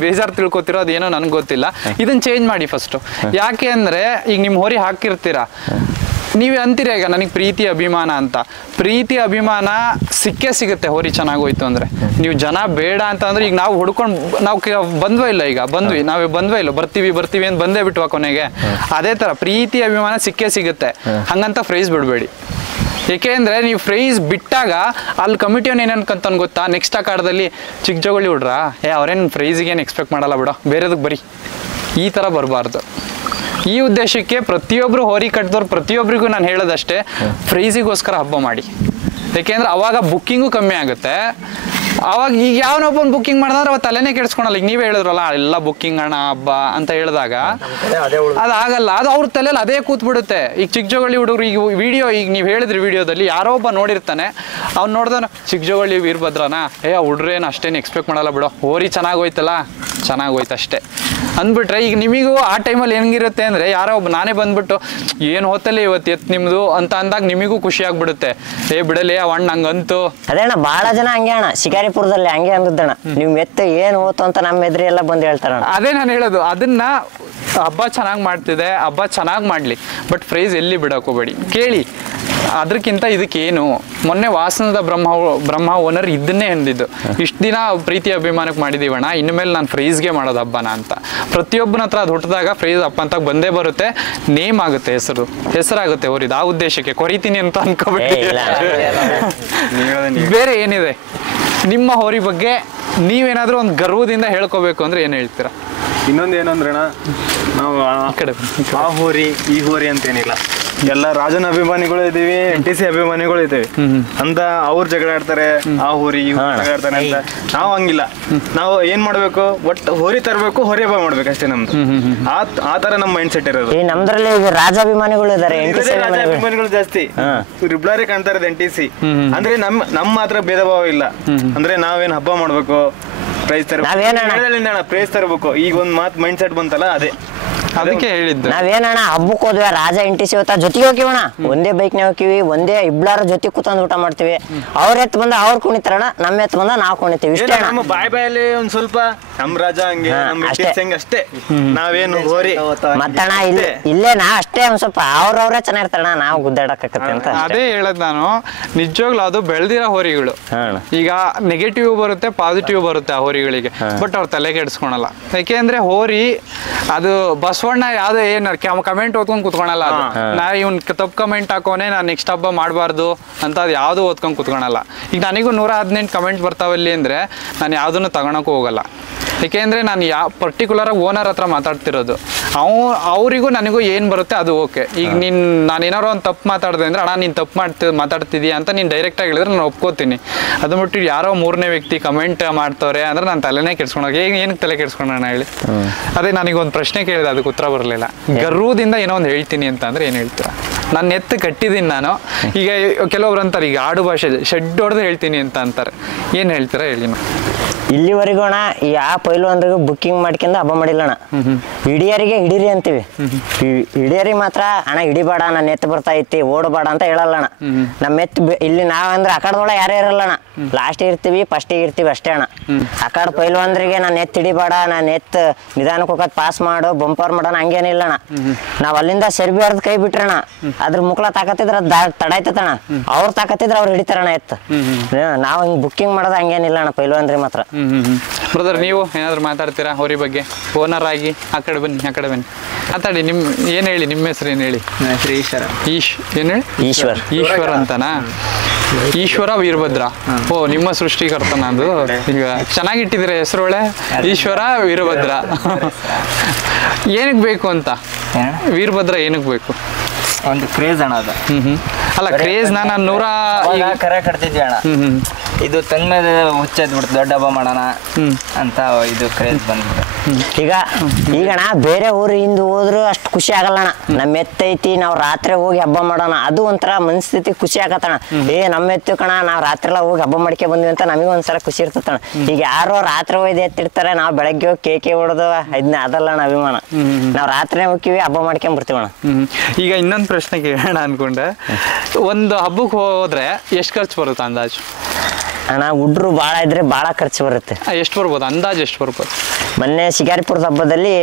ಬೇಜಾರು ತಿಳ್ಕೊತಿರೋ ಅದೇನೋ ನನಗೆ ಗೊತ್ತಿಲ್ಲ. ಇದನ್ನ ಚೇಂಜ್ ಮಾಡಿ ಫಸ್ಟ್. ಯಾಕೆ ಅಂದ್ರೆ ಈಗ ನಿಮ್ಮ ಹೋರಿ ಹಾಕಿರ್ತೀರಾ, ನೀವು ಅಂತೀರ ಈಗ ನನಗೆ ಪ್ರೀತಿ ಅಭಿಮಾನ ಅಂತ. ಪ್ರೀತಿ ಅಭಿಮಾನ ಸಿಗುತ್ತೆ ಹೋರಿ ಚೆನ್ನಾಗೋಯ್ತು ಅಂದ್ರೆ. ನೀವು ಜನ ಬೇಡ ಅಂತ ಅಂದ್ರೆ ಈಗ ನಾವು ಹುಡ್ಕೊಂಡು ನಾವು ಬಂದ್ವೋ ಇಲ್ಲ, ಈಗ ನಾವೇ ಬಂದ್ವೋ ಇಲ್ಲ, ಬರ್ತೀವಿ ಅಂತ ಬಂದೇ ಬಿಟ್ವಾ ಕೊನೆಗೆ. ಅದೇ ತರ ಪ್ರೀತಿ ಅಭಿಮಾನ ಸಿಗುತ್ತೆ. ಹಂಗಂತ ಫ್ರೈಸ್ ಬಿಡಬೇಡಿ. ಏಕೆಂದ್ರೆ ನೀವು ಫ್ರೈಸ್ ಬಿಟ್ಟಾಗ ಅಲ್ಲಿ ಕಮಿಟಿಯವನ್ ಏನನ್ಕಂತ ಗೊತ್ತಾ, ನೆಕ್ಸ್ಟ್ ಅಖಾಡದಲ್ಲಿ ಚಿಕ್ಕ ಜೋಗಳಿ ಹುಡ್ರಾ ಅವ್ರೇನು ಫ್ರೈಸಿಗೆ ಏನು ಎಕ್ಸ್ಪೆಕ್ಟ್ ಮಾಡಲ್ಲ ಬಿಡೋ, ಬೇರೆದಕ್ಕೆ ಬರೀ, ಈ ಥರ ಬರಬಾರ್ದು. ಈ ಉದ್ದೇಶಕ್ಕೆ ಪ್ರತಿಯೊಬ್ಬರು ಹೋರಿ ಕಟ್ಟಿದವ್ರು ಪ್ರತಿಯೊಬ್ಬರಿಗೂ ನಾನು ಹೇಳೋದಷ್ಟೇ, ಫ್ರೈಸಿಗೋಸ್ಕರ ಹಬ್ಬ ಮಾಡಿ. ಯಾಕೆಂದ್ರೆ ಅವಾಗ ಬುಕ್ಕಿಂಗು ಕಮ್ಮಿ ಆಗುತ್ತೆ. ಅವಾಗ ಈಗ ಯಾವನೊಬ್ಬನ ಬುಕ್ಕಿಂಗ್ ಮಾಡಿದ್ರೆ ಅವ ತಲೆನೇ ಕೆಡಿಸ್ಕೊಳಲ್ಲ. ಈಗ ನೀವೇ ಹೇಳಿದ್ರಲ್ಲ ಎಲ್ಲ ಬುಕ್ಕಿಂಗ್ ಅಣ್ಣ ಹಬ್ಬ ಅಂತ ಹೇಳಿದಾಗ ಅದಾಗಲ್ಲ. ಅದು ಅವ್ರ ತಲೆಯಲ್ಲಿ ಅದೇ ಕೂತ್ಬಿಡುತ್ತೆ. ಈಗ ಚಿಕ್ಕ ಜೋಗಳಿ ಹುಡುಗರು ಈಗ ಈಗ ನೀವು ಹೇಳಿದ್ರಿ ವಿಡಿಯೋದಲ್ಲಿ ಯಾರೋ ಒಬ್ಬ ನೋಡಿರ್ತಾನೆ, ಅವ್ನು ನೋಡ್ದಾನ ಚಿಕ್ಕ ಜೋಗಳಿ ವೀರಭದ್ರನ ಹುಡ್ರೇನು ಅಷ್ಟೇನು ಎಕ್ಸ್ಪೆಕ್ಟ್ ಮಾಡಲ್ಲ ಬಿಡೋ, ಹೋರಿ ಚೆನ್ನಾಗೋಯ್ತಲ್ಲ, ಚೆನ್ನಾಗೋಯ್ತು ಅಷ್ಟೇ. ಅಂದ್ಬಿಟ್ರೆ ಈಗ ನಿಮಗೂ ಆ ಟೈಮಲ್ಲಿ ಹೆಂಗಿರುತ್ತೆ ಅಂದ್ರೆ ಯಾರೋ ಒಬ್ಬ ನಾನೇ ಬಂದ್ಬಿಟ್ಟು ಏನು ಹೊತ್ತಲ್ಲಿ ಇವತ್ತು ಎತ್ತು ನಿಮ್ದು ಅಂತ ಅಂದಾಗ ನಿಮಗೂ ಖುಷಿ ಆಗ್ಬಿಡುತ್ತೆ. ಬಿಡಲಿ ಅವ್ ಅಣ್ಣ ಹಂಗಂತು. ಅದೇ ಅಣ್ಣ ಬಹಳ ಜನ ಹಂಗೆ ಅಣ್ಣ ಶಿಕಾರಿಪುರದಲ್ಲಿ ಹಂಗೆ ಅಂದದ್ದಣ್ಣ, ನೀವು ಎತ್ತು ಏನು ಹೋತು ಅಂತ ನಮ್ಮ ಎದುರು ಎಲ್ಲ ಬಂದು ಹೇಳ್ತಾರಣ್ಣ. ಅದೇ ನಾನು ಹೇಳೋದು, ಅದನ್ನ ಹಬ್ಬ ಚೆನ್ನಾಗಿ ಮಾಡ್ತಿದೆ, ಹಬ್ಬ ಚೆನ್ನಾಗಿ ಮಾಡ್ಲಿ, ಬಟ್ ಪ್ರೈಸ್ ಎಲ್ಲಿ ಬಿಡಕ್ ಹೋಗ್ಬೇಡಿ, ಕೇಳಿ ಅದಕ್ಕಿಂತ ಇದಕ್ಕೇನು. ಮೊನ್ನೆ ವಾಸನದ ಬ್ರಹ್ಮ ಓನರ್ ಇದನ್ನೇ ಎಂದಿದ್ದು, ಇಷ್ಟು ದಿನ ಪ್ರೀತಿ ಅಭಿಮಾನಕ್ಕೆ ಮಾಡಿದೀವಣ್ಣ, ಇನ್ಮೇಲೆ ನಾನು ಫ್ರೈಸ್ಗೆ ಮಾಡೋದು ಹಬ್ಬನ ಅಂತ. ಪ್ರತಿಯೊಬ್ಬನ ಹತ್ರ ಅದು ಹುಟ್ಟಿದಾಗ ಫ್ರೈಸ್ ಹಬ್ಬ ಅಂತ ಬಂದೇ ಬರುತ್ತೆ, ನೇಮ್ ಆಗುತ್ತೆ, ಹೆಸರಾಗುತ್ತೆ ಅವ್ರಿದ್ದು. ಆ ಉದ್ದೇಶಕ್ಕೆ ಕೊರಿತೀನಿ ಅಂತ ಅನ್ಕೋಬೇಡಿ. ಬೇರೆ ಏನಿದೆ ನಿಮ್ಮ ಹೋರಿ ಬಗ್ಗೆ ನೀವೇನಾದ್ರೂ ಒಂದು ಗರ್ವದಿಂದ ಹೇಳ್ಕೋಬೇಕು ಅಂದ್ರೆ ಏನ್ ಹೇಳ್ತೀರಾ? ಇನ್ನೊಂದು ಏನಂದ್ರಣ, ನಾವು ಆ ಹೋರಿ ಈ ಹೋರಿ ಅಂತೇನಿಲ್ಲ, ಎಲ್ಲ ರಾಜನ ಅಭಿಮಾನಿಗಳು ಇದೀವಿ, NTC ಅಭಿಮಾನಿಗಳು ಇದ್ದೀವಿ ಅಂತ. ಅವ್ರು ಜಗಳ ಆಡ್ತಾರೆ, ಆ ಹೋರಿ ಈ ಹೋರಿ ಜಗಳ ಆಡ್ತಾರೆ ಅಂತ. ನಾವು ಹಂಗಿಲ್ಲ, ನಾವು ಏನ್ ಮಾಡ್ಬೇಕು, ಒಟ್ಟು ಹೋರಿ ತರಬೇಕು, ಹೋರಿ ಹಬ್ಬ ಮಾಡ್ಬೇಕು ಅಷ್ಟೇ ನಮ್ದು. ಆ ತರ ನಮ್ಮ ಮೈಂಡ್ ಸೆಟ್ ಇರೋದು. ನಮ್ದ್ರಲ್ಲಿ ರಾಜಾಭಿಮಾನಿಗಳು ಇದಾರೆ, ಅಭಿಮಾನಿಗಳು ಜಾಸ್ತಿ ರಿಬ್ಲಾರೇ ಕಾಣ್ತಾ ಇರೋದು NTC ಅಂದ್ರೆ. ನಮ್ಮ ಮಾತ್ರ ಭೇದ ಭಾವ ಇಲ್ಲ ಅಂದ್ರೆ, ನಾವೇನ್ ಹಬ್ಬ ಮಾಡ್ಬೇಕು, ಪ್ರೈಸ್ ತರಬೇಕು, ಪ್ರೈಸ್ ತರಬೇಕು. ಈಗ ಒಂದ್ ಮಾತ್ ಮೈಂಡ್ ಸೆಟ್ ಬಂತಲ್ಲ, ಅದಕ್ಕೆ ಹೇಳಿದ್ದು. ನಾವೇನಣ್ಣ ಹಬ್ಬಕ್ಕೆ ಹೋದ್ವಿ, ರಾಜ NTC ಜೊತೆಗೆ ಹೋಗಿವಣ್ಣ, ಒಂದೇ ಬೈಕ್ ನೇ ಹೋಗಿವಿ, ಒಂದೇ ಇಬ್ಲಾರ ಜೊತೆ ಕೂತ್ಕೊಂಡು ಊಟ ಮಾಡ್ತೀವಿ. ಅವ್ರ ಎತ್ತು ಬಂದ ಅವ್ರು ಕುಣಿತಾರಣ, ನಮ್ಮ ಎತ್ತು ಬಂದ ನಾವು ಕುಣಿತೀವಿ. ಇಷ್ಟೇ ನಮ್ಮ ಬಾಯಲ್ಲಿ ಒಂದ್ ಸ್ವಲ್ಪ ನಮ್ ರಾಜ ಹಂಗೆ, ಅಷ್ಟೇ. ನಾವೇನು ಹೋರಿ ಮತ್ತಣ್ಣ ಇಲ್ಲೇ ನಾ ಅಷ್ಟೇ ಒಂದ್ ಸ್ವಲ್ಪ ಅವ್ರವ್ರೇ ಚೆನ್ನಾಗಿರ್ತಾರಣ, ನಾವು ಗುದ್ದಾಡಕತ್ತೆ ಅಂತ. ಅದೇ ಹೇಳದ್ ನಾನು, ನಿಜವಾಗ್ಲೂ ಅದು ಬೆಳ್ದಿರೋ ಹೋರಿಗಳು. ಈಗ ನೆಗೆಟಿವ್ ಬರುತ್ತೆ, ಪಾಸಿಟಿವ್ ಬರುತ್ತೆ ಆ ಹೋರಿಗಳಿಗೆ, ಬಟ್ ಅವ್ರ ತಲೆ ಕೆಡಿಸ್ಕೊಳಲ್ಲ. ಯಾಕೆಂದ್ರೆ ಹೋರಿ ಅದು ಬಸವಣ್ಣ ಯಾವ್ದು ಏನ್ ಕಮೆಂಟ್ ಓದ್ಕೊಂಡ್ ಕುತ್ಕೊಳಲ್ಲ. ಅದು ನಾ ಇವ್ನ್ ತಪ್ಪು ಕಮೆಂಟ್ ಹಾಕೋನೆ ನಾನ್ ನೆಕ್ಸ್ಟ್ ಹಬ್ಬ ಮಾಡಬಾರ್ದು ಅಂತ ಅದು ಯಾವ್ದು ಓದ್ಕೊಂಡ್ ಕುತ್ಕೊಳಲ್ಲ. ಈಗ ನನಗೂ 118 ಕಮೆಂಟ್ ಬರ್ತಾವಲ್ಲಿ ಅಂದ್ರೆ ನಾನು ಯಾವ್ದನ್ನು ತಗೊಳಕ್ಕೂ ಹೋಗಲ್ಲ. ಏಕೆಂದ್ರೆ ನಾನು ಯಾವ ಪರ್ಟಿಕ್ಯುಲರ್ ಆಗಿ ಓನರ್ ಹತ್ರ ಮಾತಾಡ್ತಿರೋದು, ಅವರಿಗೂ ನನಗೂ ಏನ್ ಬರುತ್ತೆ ಅದು ಓಕೆ. ಈಗ ನಾನು ಏನಾರು ಒಂದು ತಪ್ಪು ಮಾತಾಡಿದೆ ಅಂದ್ರೆ, ಅಣ್ಣ ನೀನ್ ತಪ್ಪು ಮಾತಾಡ್ತಿದೀಯ ಅಂತ ನೀನ್ ಡೈರೆಕ್ಟ್ ಆಗಿ ಹೇಳಿದ್ರೆ ನಾನು ಒಪ್ಕೋತೀನಿ. ಅದು ಬಿಟ್ಟು ಯಾರೋ 3ನೇ ವ್ಯಕ್ತಿ ಕಮೆಂಟ್ ಮಾಡ್ತವ್ರೆ ಅಂದ್ರೆ ನಾನು ತಲೆನೇ ಕೆಡ್ಸ್ಕೊಂಡೋಗಿ ಏನಕ್ಕೆ ತಲೆ ಕೆಡ್ಸ್ಕೊಂಡೋಣ ಹೇಳಿ. ಅದೇ ನನಗೊಂದು ಪ್ರಶ್ನೆ ಕೇಳಿದೆ, ಅದಕ್ಕೆ ಉತ್ತರ ಬರಲಿಲ್ಲ. ಗರ್ವದಿಂದ ಏನೋ ಒಂದು ಹೇಳ್ತೀನಿ ಅಂತ ಅಂದ್ರೆ ಏನ್ ಹೇಳ್ತೀರಾ? ನಾನು ಎತ್ತು ಕಟ್ಟಿದ್ದೀನಿ ನಾನು. ಈಗ ಕೆಲವೊಬ್ರು ಅಂತಾರೆ, ಈಗ ಆಡು ಭಾಷೆ ಶೆಡ್ ಹೊಡೆದು ಹೇಳ್ತೀನಿ ಅಂತ ಅಂತಾರೆ, ಏನ್ ಹೇಳ್ತೀರಾ ಹೇಳಿ? ಇಲ್ಲಿವರೆಗೂ ಅಣ್ಣ ಯಾವ ಪೈಲ್ವಾನ್ರಿಗೂ ಬುಕ್ಕಿಂಗ್ ಮಾಡ್ಕೊಂಡು ಹಬ್ಬ ಮಾಡಿಲ್ಲ ಅಣ್ಣ. ಹಿಡಿಯರಿಗೆ ಹಿಡೀರಿ ಅಂತೀವಿ, ಹಿಡಿಯರಿಗೆ ಮಾತ್ರ ಅಣ್ಣ ಹಿಡಿಬೇಡ, ನನ್ನ ಎತ್ತು ಬರ್ತಾ ಐತಿ ಓಡಬೇಡ ಅಂತ ಹೇಳಲ್ಲ ಅಣ್ಣ. ನಮ್ಮ ಎತ್ತು ಇಲ್ಲಿ ನಾವಂದ್ರೆ ಅಕಡದೊಳಗೆ ಯಾರೇ ಇರಲ್ಲ ಅಣ್ಣ, ಲಾಸ್ಟ್ ಇರ್ತೀವಿ ಫಸ್ಟಿಗೆ ಇರ್ತೀವಿ ಅಷ್ಟೇ ಅಣ್ಣ. ಅಕಡ ಪೈಲ್ವಾನ್ರಿಗೆ ನಾನು ಎತ್ತು ಹಿಡಿಬೇಡ, ನಾನು ಎತ್ತು ನಿಧಾನಕ್ಕೆ ಹೋಗೋದು ಪಾಸ್ ಮಾಡು ಬಂಪರ್ ಮಾಡೋಣ ಹಂಗೇನಿಲ್ಲ ಅಣ್ಣ. ನಾವ್ ಅಲ್ಲಿಂದ ಸೆರ್ಬಿ ಹರ್ದ್ ಕೈ ಬಿಟ್ರಣ, ಅದ್ರ ಮುಕ್ಳ ತಾಕತ್ತಿದ್ರ ತಡಾಯ್ತಣ್ಣ, ಅವ್ರು ತಾಕತ್ತಿದ್ರ ಅವ್ರು ಹಿಡಿತಾರಣ ಎತ್ತು. ನಾವ್ ಹಿಂಗ್ ಬುಕ್ಕಿಂಗ್ ಮಾಡೋದು ಹಂಗೇನಿಲ್ಲ ಅಣ್ಣ ಪೈಲ್ವಾನ್ರಿ ಮಾತ್ರ. ಬ್ರದರ್, ನೀವು ಏನಾದ್ರು ಮಾತಾಡ್ತೀರಾ ಹೋರಿ ಬಗ್ಗೆ? ಓನರ್ ಆಗಿ ಆ ಕಡೆ ಬನ್ನಿ ಮಾತಾಡಿ. ನಿಮ್ ಏನ್ ಹೇಳಿ, ನಿಮ್ಮ ಹೆಸರು ಏನ್ ಹೇಳಿ? ಏನ್ ಹೇಳಿ? ಈಶ್ವರ್ ಅಂತನಾ? ಈಶ್ವರ ವೀರಭದ್ರ. ಓ, ನಿಮ್ಮ ಸೃಷ್ಟಿಕರ್ತನ ಅದು. ಈಗ ಚೆನ್ನಾಗಿಟ್ಟಿದ್ದೀರ ಹೆಸರು, ಒಳ್ಳೆ ಈಶ್ವರ ವೀರಭದ್ರ. ಏನಕ್ಕೆ ಬೇಕು ಅಂತ ವೀರಭದ್ರ ಏನಕ್ಕೆ ಬೇಕು? ಒಂದು ಕ್ರೇಜ್ ಅಣ್ಣ ಅದು. ಅಲ್ಲ, ಕ್ರೇಜ್ ನಾನು ಕರೆ ಕಟ್ತಿದ್ವಿ ಅಣ್ಣ, ಇದು ತಂದ್ಮೇಲೆ ಹುಚ್ಚದ್ ಬಿಡ್ತು, ದೊಡ್ಡ ಹಬ್ಬ ಮಾಡೋಣ ಅಂತ ಇದು ಕ್ರೇಜ್ ಬಂದ್ಬಿಟ್ಟು. ಈಗಣ್ಣ ಬೇರೆ ಊರಿಂದ ಹೋದ್ರು ಅಷ್ಟು ಖುಷಿ ಆಗಲ್ಲಣ್ಣ. ನಮ್ಮ ಎತ್ತೈತಿ ನಾವು ರಾತ್ರಿ ಹೋಗಿ ಹಬ್ಬ ಮಾಡೋಣ, ಅದು ಒಂಥರ ಮನಸ್ಥಿತಿ ಖುಷಿ ಆಗತ್ತಣ. ನಮ್ಮ ಎತ್ತು ಕಣ, ನಾವು ರಾತ್ರಿ ಎಲ್ಲ ಹೋಗಿ ಹಬ್ಬ ಮಾಡ್ಕೆ ಬಂದ್ವಿ ಅಂತ ನಮಗೆ ಒಂದ್ಸಲ ಖುಷಿ ಇರ್ತತಣ. ಈಗ ಯಾರೋ ರಾತ್ರಿ ಹೋಗಿ ಎತ್ತಿರ್ತಾರೆ, ನಾವು ಬೆಳಗ್ಗೆ ಹೋಗಿ ಕೇಕೆ ಹೊಡೆದು ಇದನ್ನ ಅದಲ್ಲಣ್ಣ ಅಭಿಮಾನ. ನಾವು ರಾತ್ರಿ ಹೋಗ್ತೀವಿ ಹಬ್ಬ ಮಾಡ್ಕೊಂಡ್ ಬರ್ತೀವಣ್ಣ. ಈಗ ಇನ್ನೊಂದು ಪ್ರಶ್ನೆ ಕೇಳೋಣ ಅನ್ಕೊಂಡೆ, ಒಂದು ಹಬ್ಬಕ್ಕೆ ಹೋದ್ರೆ ಎಷ್ಟು ಖರ್ಚು ಬರುತ್ತೆ ಅಂದಾಜು? ಅಣ್ಣ ಹುಡ್ರು ಬಾಳ ಇದ್ರೆ ಬಾಳ ಖರ್ಚು ಬರುತ್ತೆ. ಎಷ್ಟು ಬರ್ಬೋದು ಅಂದಾಜು? ಎಷ್ಟು ಬರ್ಬೋದು? ಮೊನ್ನೆ ಶಿಕಾರಿಪುರದ ಹಬ್ಬದಲ್ಲಿ